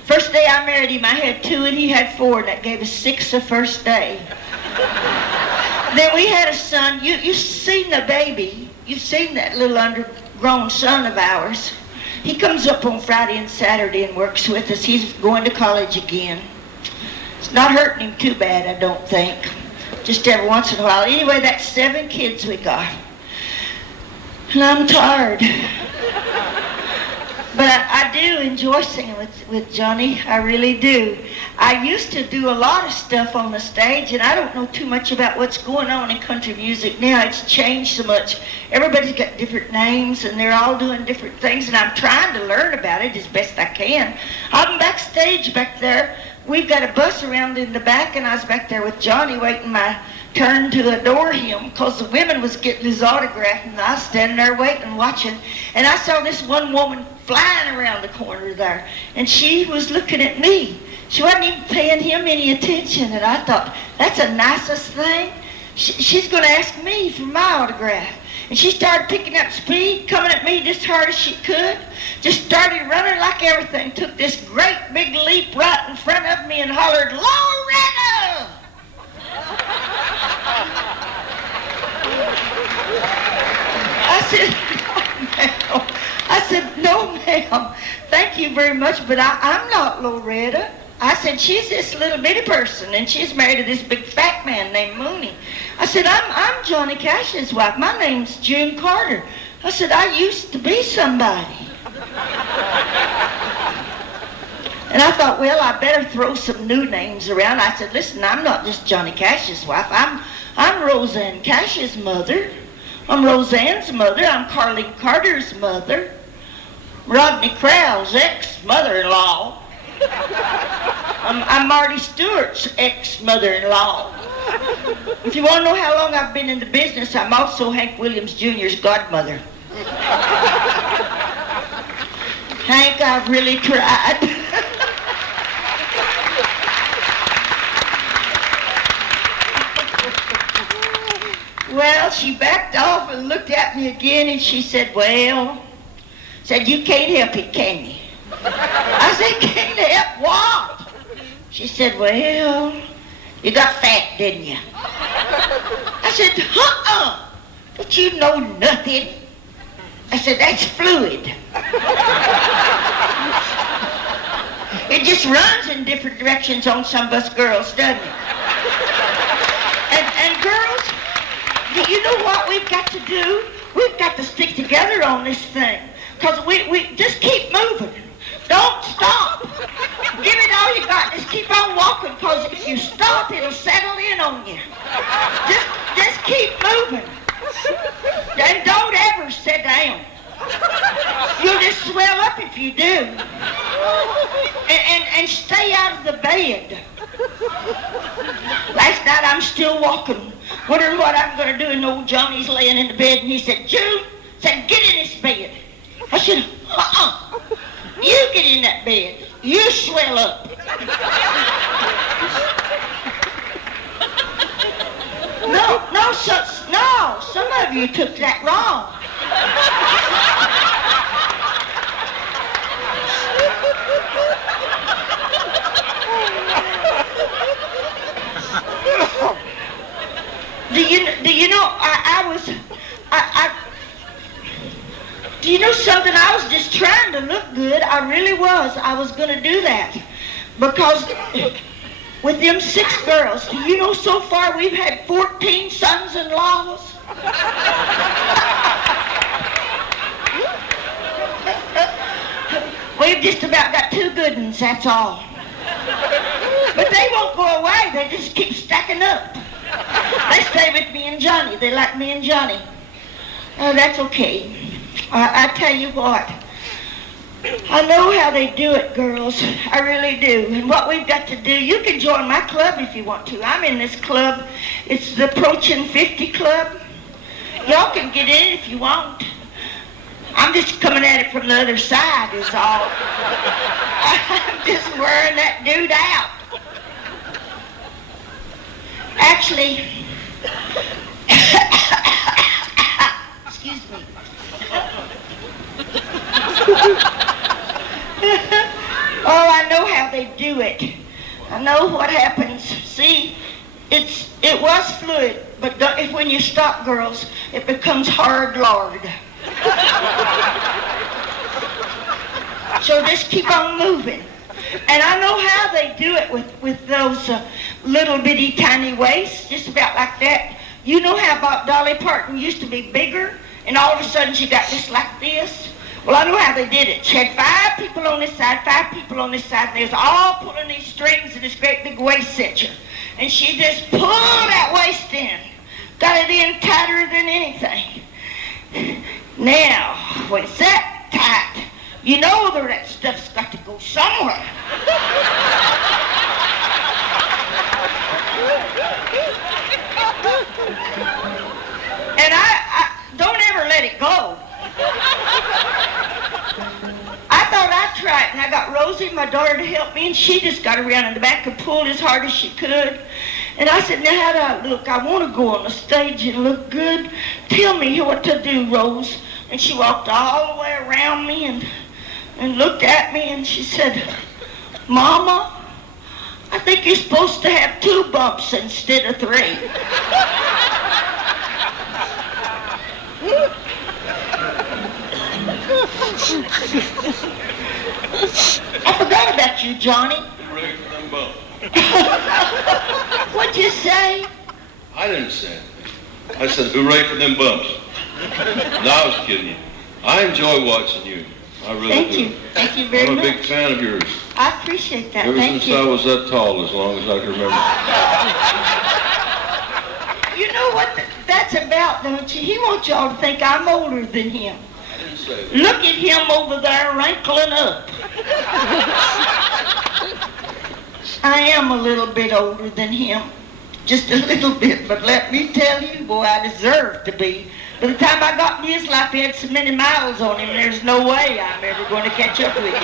First day I married him, I had 2 and he had 4, and that gave us 6 the first day. Then we had a son. You've seen the baby. You've seen that little undergrown son of ours. He comes up on Friday and Saturday and works with us. He's going to college again. It's not hurting him too bad, I don't think. Just every once in a while. Anyway, that's 7 kids we got. And I'm tired. But I do enjoy singing with Johnny. I really do. I used to do a lot of stuff on the stage, and I don't know too much about what's going on in country music now. It's changed so much. Everybody's got different names, and they're all doing different things, and I'm trying to learn about it as best I can. I'm backstage back there. We've got a bus around in the back, and I was back there with Johnny waiting my turned to adore him because the women was getting his autograph, and I was standing there waiting, watching, and I saw this one woman flying around the corner there, and she was looking at me. She wasn't even paying him any attention, and I thought, that's the nicest thing. She's going to ask me for my autograph. And she started picking up speed, coming at me just hard as she could. Just started running like everything. Took this great big leap right in front of me and hollered, Loretta! I said, no, ma'am. Thank you very much, but I'm not Loretta. I said, she's this little bitty person, and she's married to this big fat man named Mooney. I said, I'm Johnny Cash's wife. My name's June Carter. I said, I used to be somebody. And I thought, well, I better throw some new names around. I said, listen, I'm not just Johnny Cash's wife. I'm Roseanne Cash's mother. I'm Roseanne's mother. I'm Carly Carter's mother. Rodney Crowell's ex-mother-in-law. I'm Marty Stewart's ex-mother-in-law. If you want to know how long I've been in the business, I'm also Hank Williams Jr.'s godmother. Hank, I've really tried. Well, she backed off and looked at me again, and she said, you can't help it, can you? I said, can't help what? She said, well, you got fat, didn't you? I said, don't you know nothing? I said, that's fluid. It just runs in different directions on some of us girls, doesn't it? And girls, do you know what we've got to do? We've got to stick together on this thing. Because we just keep moving. Don't stop. Give it all you got. Just keep on walking, because if you stop, it'll settle in on you. Just keep moving. And don't ever sit down. You'll just swell up if you do. And stay out of the bed. Last night I'm still walking, wondering what I'm going to do, and old Johnny's laying in the bed, and he said, June, get in this bed. I said, you get in that bed. You swell up. No, some of you took that wrong. Do you know, do you know something? I was just trying to look good. I really was. I was going to do that. Because with them 6 girls, do you know so far we've had 14 sons-in-laws? We've just about got 2 good ones, that's all. But they won't go away. They just keep stacking up. They stay with me and Johnny. They like me and Johnny. Oh, that's okay. I tell you what, I know how they do it, girls. I really do. And what we've got to do, you can join my club if you want to. I'm in this club. It's the Approaching 50 Club. Y'all can get in if you want. I'm just coming at it from the other side is all. I'm just wearing that dude out. Actually, excuse me. Oh, I know how they do it. I know what happens. See, it was fluid, but when you stop, girls, it becomes hard lard. So just keep on moving. And I know how they do it with those little bitty tiny waists, just about like that. You know how Dolly Parton used to be bigger, and all of a sudden she got just like this? Well, I know how they did it. She had 5 people on this side, 5 people on this side, and they was all pulling these strings in this great big waist cincher. And she just pulled that waist in. Got it in tighter than anything. Now, when it's that tight, you know that stuff's got to go somewhere. it go. I thought I'd try it, and I got Rosie, my daughter, to help me, and she just got around in the back and pulled as hard as she could. And I said, now how do I look? I want to go on the stage and look good. Tell me what to do, Rose. And she walked all the way around me and looked at me, and she said, Mama, I think you're supposed to have 2 bumps instead of 3. I forgot about you, Johnny. Get ready for them bumps. What'd you say? I didn't say it. I said, hooray for them bumps. No, I was kidding you. I enjoy watching you. I really Thank do. you. Thank you very I'm a much. big fan of yours. I appreciate that. Ever Thank since you. I was that tall, as long as I can remember. You know what that's about, don't you? He wants y'all to think I'm older than him. I didn't say that. Look at him over there wrinkling up. I am a little bit older than him. Just a little bit, but let me tell you, boy, I deserve to be. By the time I got in his life, he had so many miles on him, there's no way I'm ever going to catch up with him.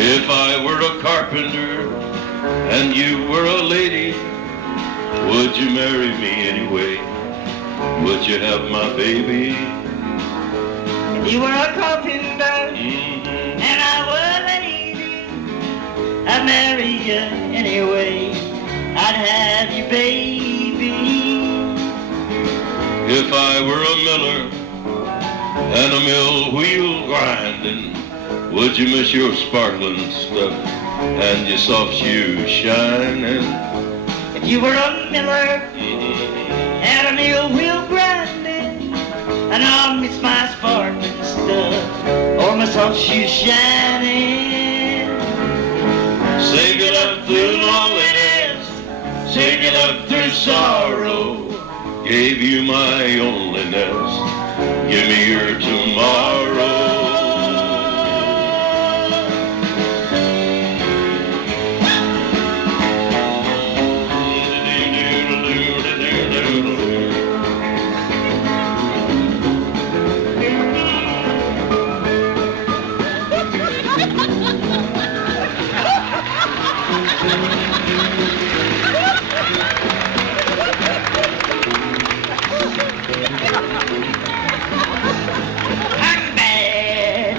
If I were a carpenter and you were a lady, would you marry me anyway? Would you have my baby? If you were a carpenter Mm-hmm. and I were a lady, I'd marry you anyway. I'd have you, baby. If I were a miller and a mill wheel grinding, would you miss your sparkling stuff and your soft shoes shining? If you were a miller and a mill wheel grinding, and I'll miss my sparkling stuff or my soft shoes shining. Sing it up through loneliness, sing it up through sorrow. Gave you my onlyness, give me your tomorrow. I'm bad.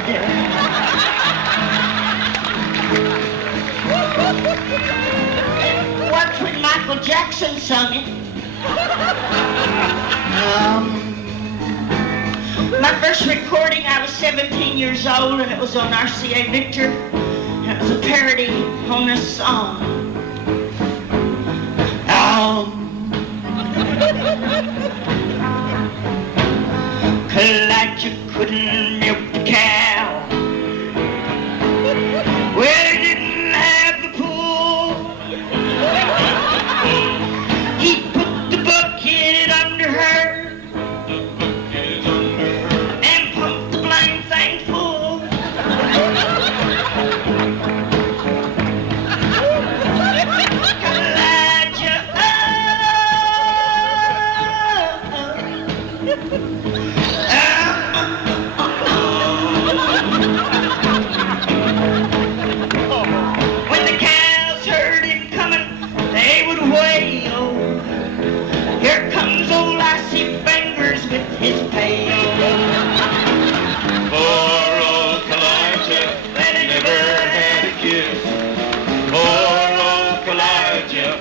Once when Michael Jackson sung it. My first recording, I was 17 years old, and it was on RCA Victor. And it was a parody on this song. Elijah couldn't milk the cow. Well, he didn't have the pool. He put the bucket under her and pumped the blind thing full. Elijah, when the cows heard him coming, they would wail. Here comes old icy fingers with his pail. Poor old Elijah never had a kiss. Poor old Elijah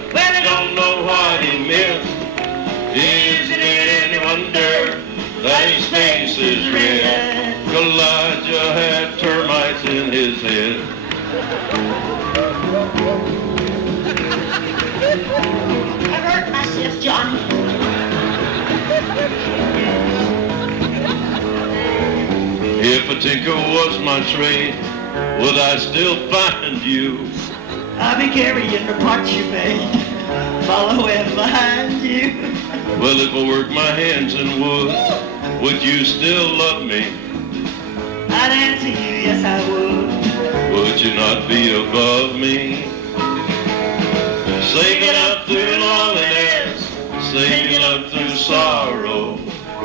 don't know what he missed. Is it any wonder that his face is red? Elijah had termites in his head. I hurt myself, Johnny. If a tinker was my trade, would I still find you? I'll be carrying the pots you made, following behind you. Well, if I worked my hands in wood, would you still love me? I'd answer you, yes I would. Would would you not be above me? Saving up through loneliness, saving up through sorrow,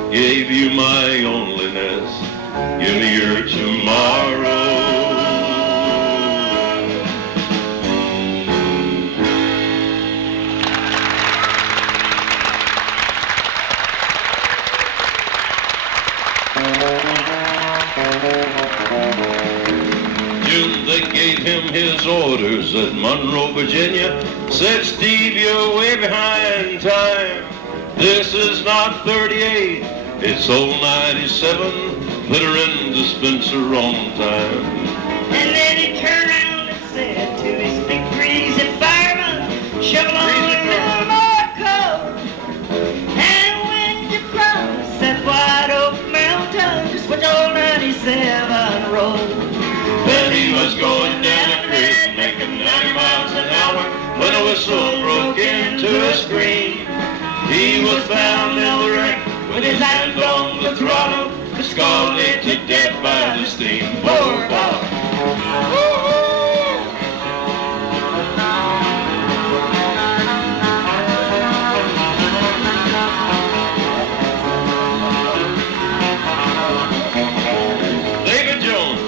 gave you my loneliness, give me your tomorrow. June, they gave him his orders at Monroe, Virginia. Said, Steve, you're way behind time. This is not 38, it's old 97. Put her in dispenser on time. And then he turned around and said to his big greasy fireman, shovel on a little more coal. And when you cross that white oak mountain, just watch old 97 roll. Well, he was going down a creek, making 90 miles an hour, when a whistle broke into a scream. He was found in the wreck with his hand on the throttle, scalded to death by the steam. Poor boy. David Jones.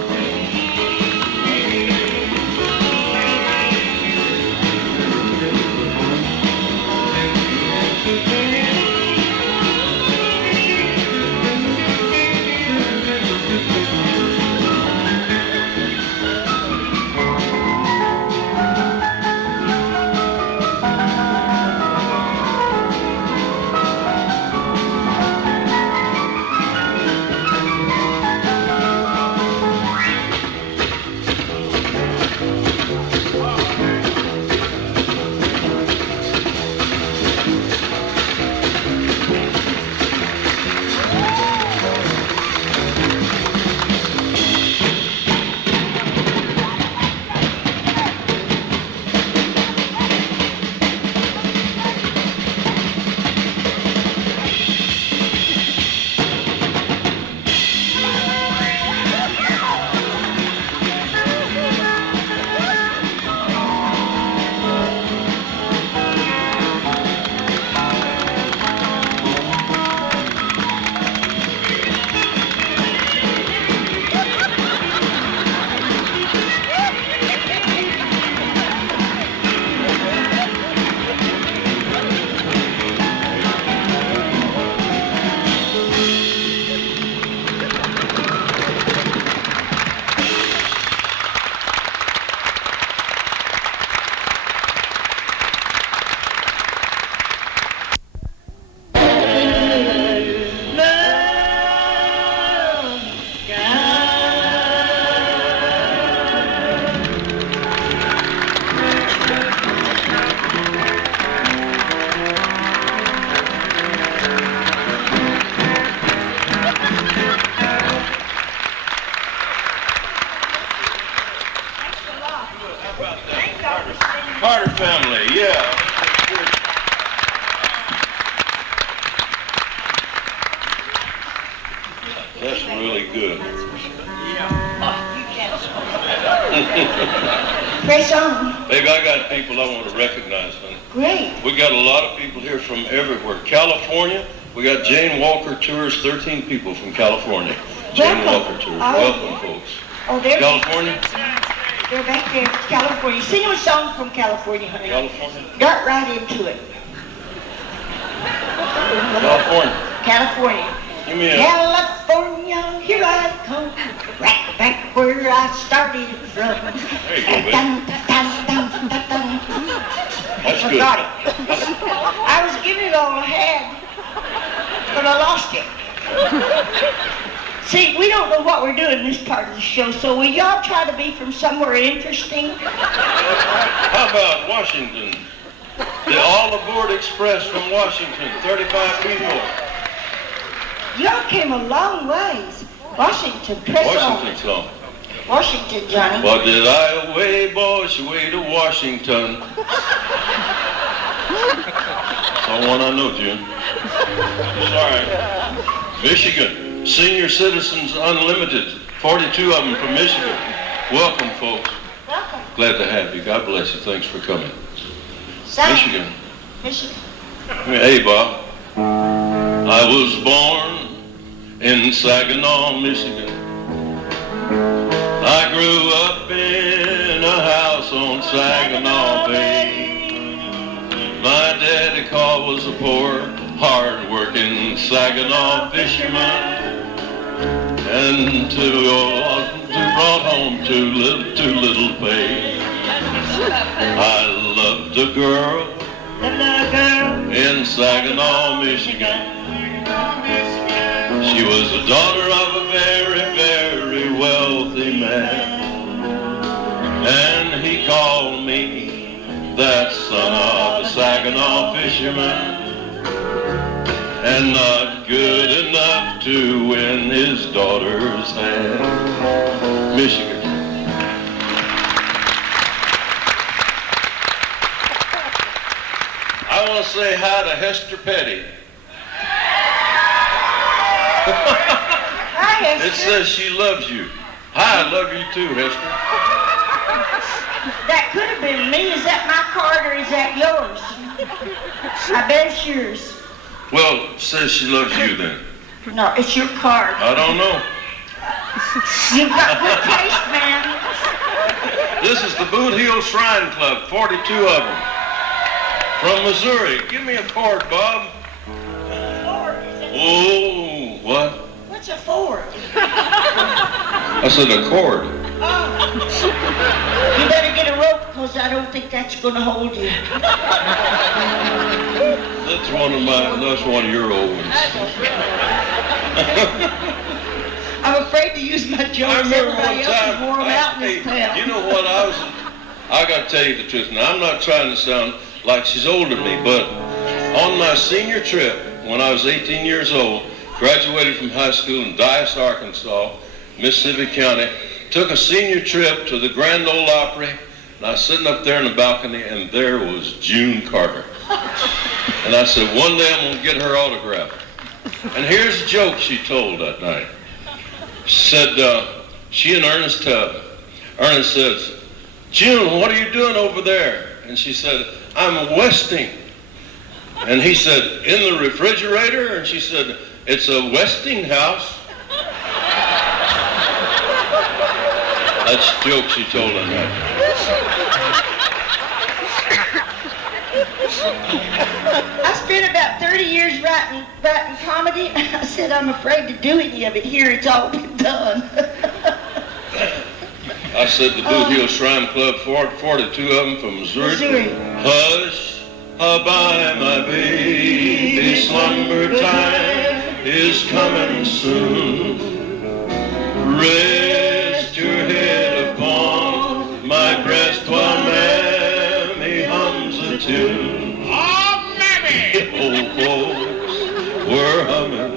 Carter family, yeah. That's really good. Press on. Baby, I got people I want to recognize, honey. Great. We got a lot of people here from everywhere. California, we got Jane Walker Tours, 13 people from California. Jane Welcome. Walker Tours. Oh. Welcome, folks. Oh, they're California? They're back there, California. Sing a song from California, honey. California? Dart right into it. California. California. Give me a... California, here I come, right back where I started from. There you go, baby. That's good. Forgot it. I was giving it all I had, but I lost it. See, we don't know what we're doing this part of the show, so will y'all try to be from somewhere interesting? How about Washington? The All Aboard Express from Washington, 35 people. Y'all came a long ways. Washington, press Washington song. on. Washington, Johnny. What did I away, boys, away to Washington? That's all one I know, Jim. Sorry. Michigan, Senior Citizens Unlimited, 42 of them from Michigan. Welcome, folks. Welcome. Glad to have you. God bless you. Thanks for coming. Michigan. Hey, Bob. I was born in Saginaw, Michigan. I grew up in a house on Saginaw Bay. My daddy Kaw was a poor, hard-working Saginaw fisherman, and brought home too little pay. I loved a girl in Saginaw, Michigan. She was the daughter of a very, very wealthy man, and he called me that son of a Saginaw fisherman, and not good enough to win his daughter's hand. Michigan. I want to say hi to Hester Petty. Hi, Hester. It says she loves you. Hi, I love you too, Hester. That could have been me. Is that my card or is that yours? I bet it's yours. Well, it says she loves you then. No, it's your card. I don't know. You've got good taste, man. This is the Boot Heel Shrine Club, 42 of them. From Missouri. Give me a chord, Bob. Oh, what? What's a Ford? I said a chord. Oh. You better get a rope, because I don't think that's going to hold you. That's one of your old ones. I'm afraid to use my I jokes. remember Everybody one else time, is wore them out in this town. you know what, I got to tell you the truth. Now, I'm not trying to sound like she's older than me, but on my senior trip, when I was 18 years old, graduated from high school in Dyess, Arkansas, Mississippi County, took a senior trip to the Grand Ole Opry, and I was sitting up there in the balcony, and there was June Carter. And I said, one day I'm going to get her autograph. And here's a joke she told that night. She said, she and Ernest says, June, what are you doing over there? And she said, I'm westing. And he said, in the refrigerator? And she said, it's a Westinghouse. That's a joke she told that night. I spent about 30 years writing comedy. I said, I'm afraid to do any of it here. It's all been done. I said the Boot Heel Shrine Club, 42 of them from Missouri. Hush, abye, my baby, slumber time is coming soon. Rest your head upon my breast while Mammy hums a tune. Oh, Mammy! Old folks were humming,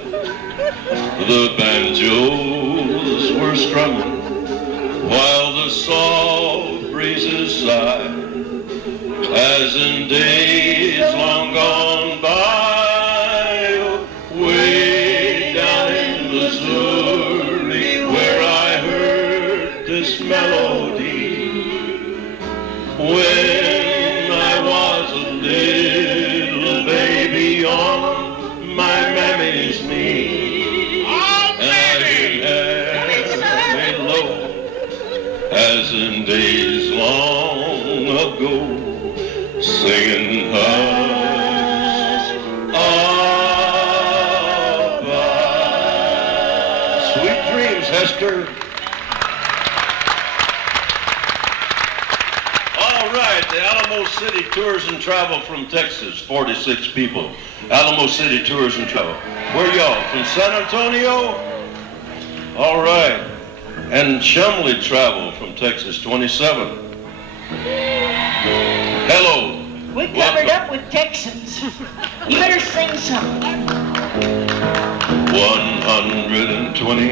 the banjos were strumming, while the soft breezes sigh, as in days long gone by, way down in Missouri, where I heard this melody, when I was a little baby on my mammy's knee. Oh, Mammy! As in days long ago, singing hush, abide. Sweet dreams, Hester. All right, the Alamo City Tours and Travel from Texas, 46 people. Alamo City Tours and Travel. Where y'all? From San Antonio? All right. And Chumley Travel from Texas, 27. Hello. We covered up with Texans. You better sing something. 120.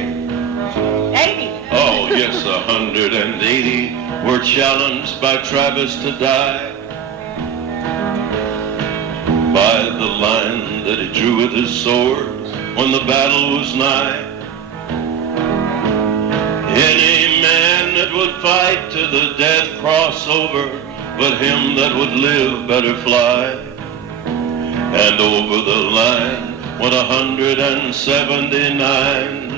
80. Oh, yes, 180 were challenged by Travis to die by the line that he drew with his sword when the battle was nigh. Any man that would fight to the death cross over, but him that would live better fly. And over the line went 179.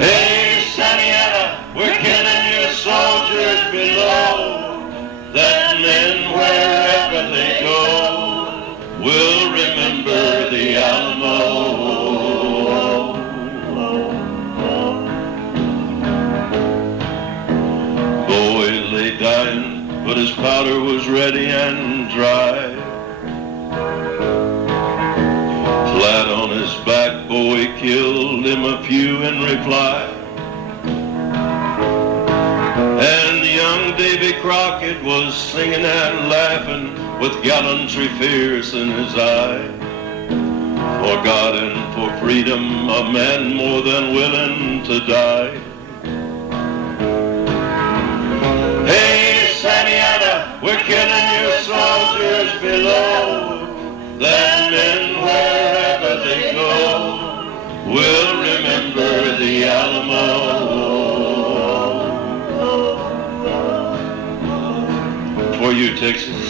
Hey, Santa, we're killing your soldiers below, that men wherever they go will remember the Alamo. Boy lay dying, but his powder was ready and dry. Flat on his back, Bowie killed him a few in reply. And young Davy Crockett was singing and laughing with gallantry fierce in his eye. For God and for freedom, a man more than willing to die. Hey, Santa, we're killing your soldiers below, that men wherever they go will remember the Alamo. For you, Texas.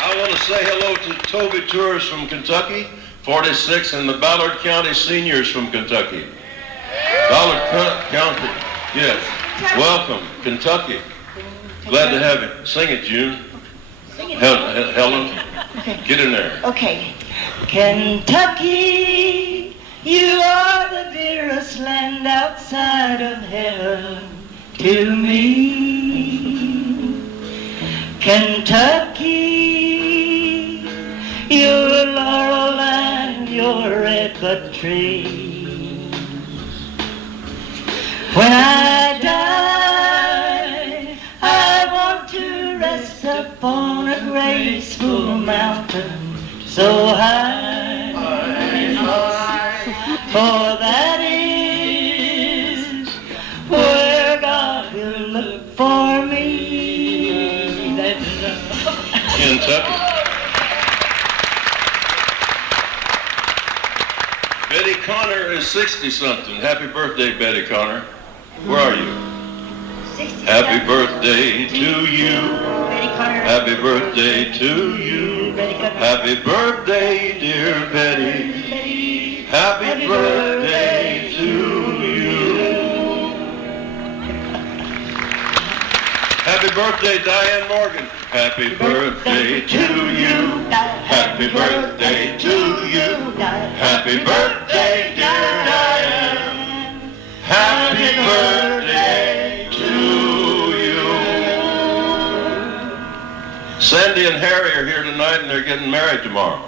I want to say hello to Toby Tours from Kentucky, 46, and the Ballard County Seniors from Kentucky. Ballard County, yes. Welcome, Kentucky. Glad to have you. Sing it, June. Helen, get in there. Okay. Kentucky, you are the dearest land outside of heaven to me. Kentucky, your laurel and your redbud tree. When I die, I want to rest upon a graceful mountain so high, for that is where God will look for me. Kentucky. Betty Connor is 60-something. Happy birthday, Betty Connor. Where are you? Happy birthday to you. Happy birthday to you. Happy birthday, dear Betty. Happy birthday to you. Happy birthday, Diane Morgan. Happy birthday to you. Happy birthday to you. Happy birthday, dear Diane. Happy birthday to you. Sandy and Harry are here tonight and they're getting married tomorrow.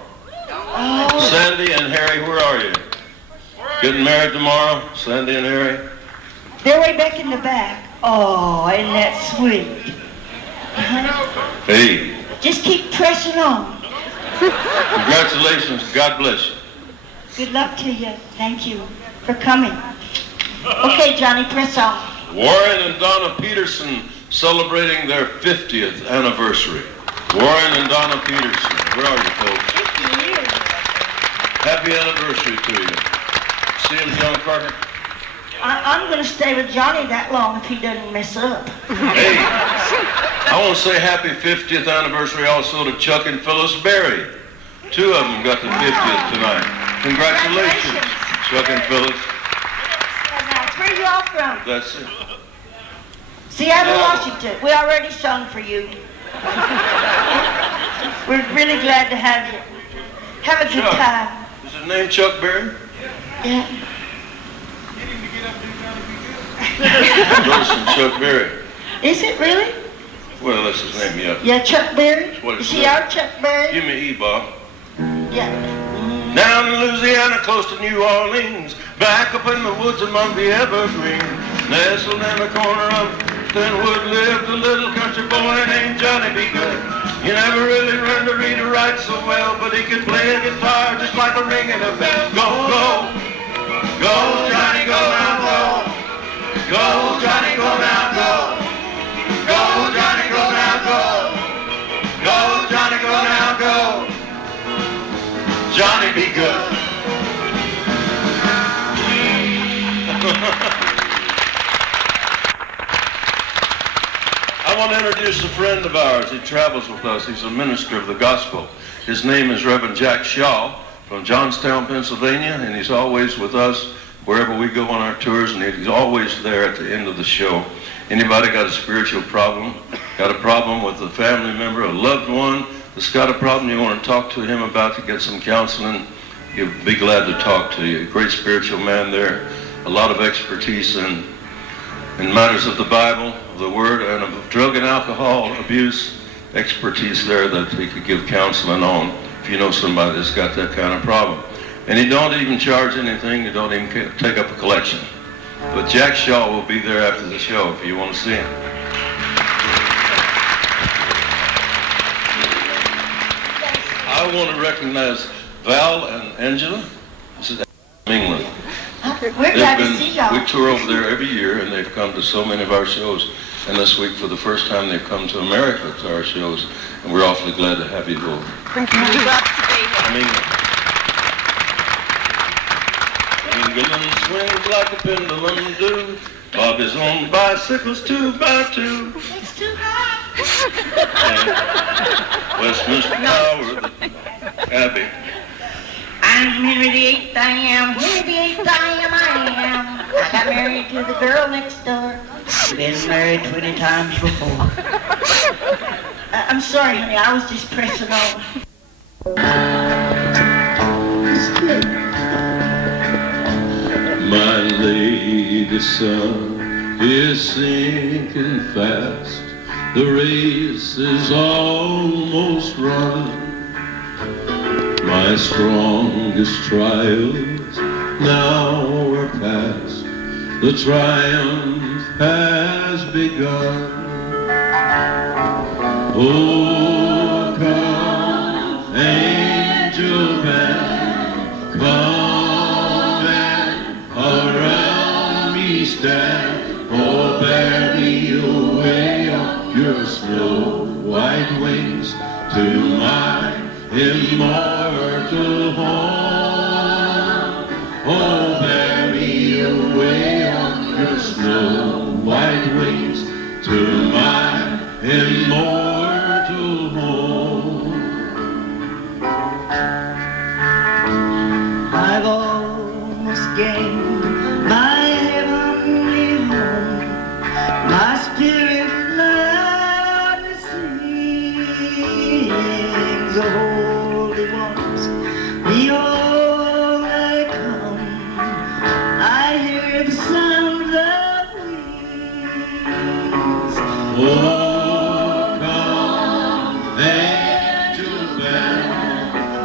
Oh. Sandy and Harry, where are you? Getting married tomorrow, Sandy and Harry? They're way back in the back. Oh, isn't that sweet? Hey. Just keep pressing on. Congratulations. God bless you. Good luck to you. Thank you for coming. Okay, Johnny, press on. Warren and Donna Peterson celebrating their 50th anniversary. Warren and Donna Peterson. Where are you, folks? 50 years. Happy anniversary to you. See him, John Carter? I'm going to stay with Johnny that long if he doesn't mess up. Hey, I want to say happy 50th anniversary also to Chuck and Phyllis Berry. Two of them got the 50th tonight. Congratulations, Chuck and Phyllis. Where you all from? That's it. Seattle, Washington. We already sung for you. We're really glad to have you. Have a good Chuck. time. Is his name Chuck Berry? Yeah. Wilson Chuck Berry. Is it really? Well, that's his name, yeah. Yeah, Chuck Berry? That's what it Is he says. our Chuck Berry? Give me E, Bob. Yeah. Down in Louisiana, close to New Orleans, back up in the woods among the evergreens, nestled in the corner of Thinwood lived a little country boy named Johnny B. Good. He never really learned to read or write so well, but he could play a guitar just like a ringing a bell. Go, go, go, Johnny, go now, go. Go, Johnny, go now, go. Go, Johnny, go now, go. Go, Johnny, go now, go. Johnny, be good. introduce a friend of ours. He travels with us. He's a minister of the gospel. His name is Reverend Jack Shaw from Johnstown, Pennsylvania, and he's always with us wherever we go on our tours, and he's always there at the end of the show. Anybody got a spiritual problem, got a problem with a family member, a loved one that's got a problem you want to talk to him about to get some counseling, he'll be glad to talk to you. Great spiritual man there, a lot of expertise in matters of the Bible, of the Word, and of drug and alcohol abuse, expertise there that he could give counseling on if you know somebody that's got that kind of problem. And he don't even charge anything, you don't even take up a collection. But Jack Shaw will be there after the show if you want to see him. I want to recognize Val and Angela. This is from England. We're glad to see y'all. We tour over there every year, and they've come to so many of our shows. And this week, for the first time, they've come to America to our shows, and we're awfully glad to have you over. Thank you. Glad to be here. From England. England swings like a pendulum do. Bobby's on bicycles 2x2. It's too hot. And Westminster Tower, the Abbey. I'm Henry VIII, I am. Henry VIII, I am. I got married to the girl next door. Been married 20 times before. I'm sorry, honey, I was just pressing on. My lady sun is sinking fast. The race is almost run. My strongest trials now are past. The triumph has begun. Oh, come, angel band, come and around me stand. Oh, bear me away on your snow white wings to my immortal home. Oh, bear me away on your snow white wings to my immortal home. I've almost gained my heavenly home. My spirit loudly sings, the holy ones, the all that come. I hear the sound of wings. Oh, come, angel band,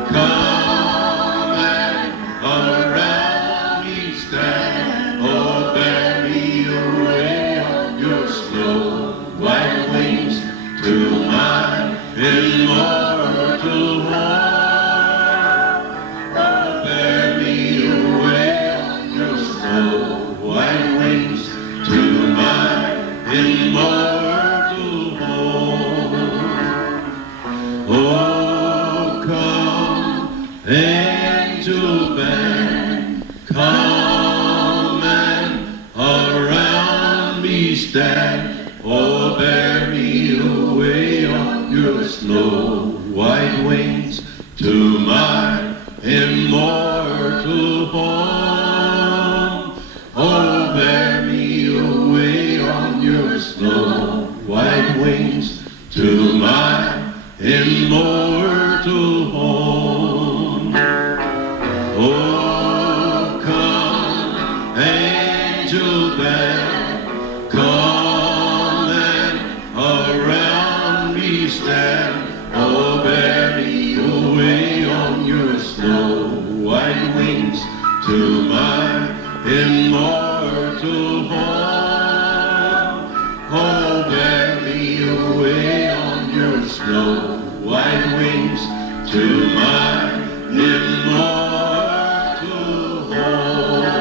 come and around me stand. Oh, bear me away on your snow white wings to my immortal home. Oh, bear me away on your snow white wings to my immortal home. Oh, come, angel band, come and around me stand. Oh, bear me away on your snow white wings to my immortal home. Oh, bear me away on your snow white wings to my immortal home. Oh, come, angel band, come and around me stand. Oh, bear me away on your snow white wings to my immortal home. Oh, bear me away on your snow white wings to my immortal home.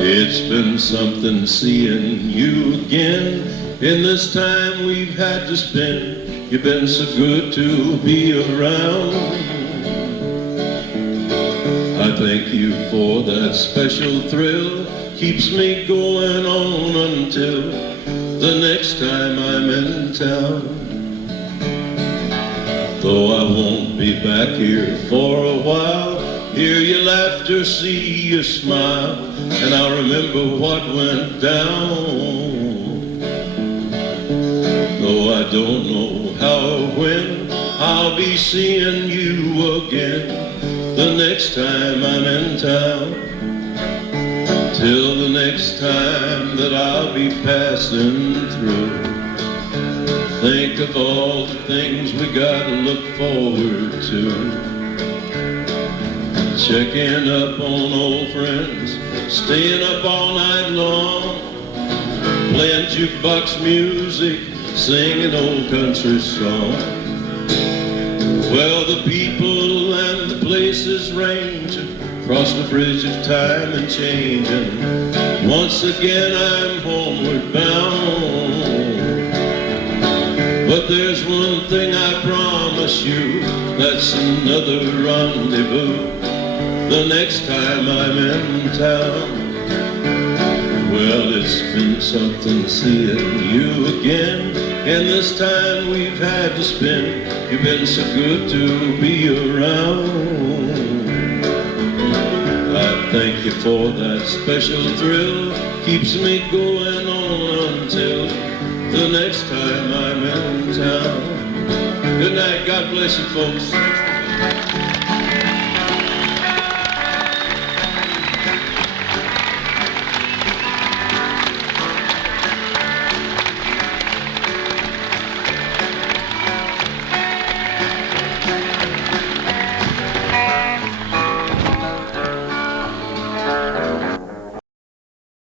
It's been something seeing you again in this time we've had to spend. You've been so good to be around. I thank you for that special thrill. Keeps me going on until the next time I'm in town. Though I won't be back here for a while, hear your laughter, see your smile, and I'll remember what went down. Though I don't know how or when I'll be seeing you again the next time I'm in town. Till the next time that I'll be passing through, think of all the things we gotta look forward to. Checking up on old friends, staying up all night long, playing jukebox music, singing old country songs. Well, the people and the places range across the bridge of time and change, and once again I'm homeward bound. But there's one thing I promise you, that's another rendezvous the next time I'm in town. Well, it's been something seeing you again, and this time we've had to spend. You've been so good to be around. I thank you for that special thrill. Keeps me going on until the next time I'm in town. Good night. God bless you, folks.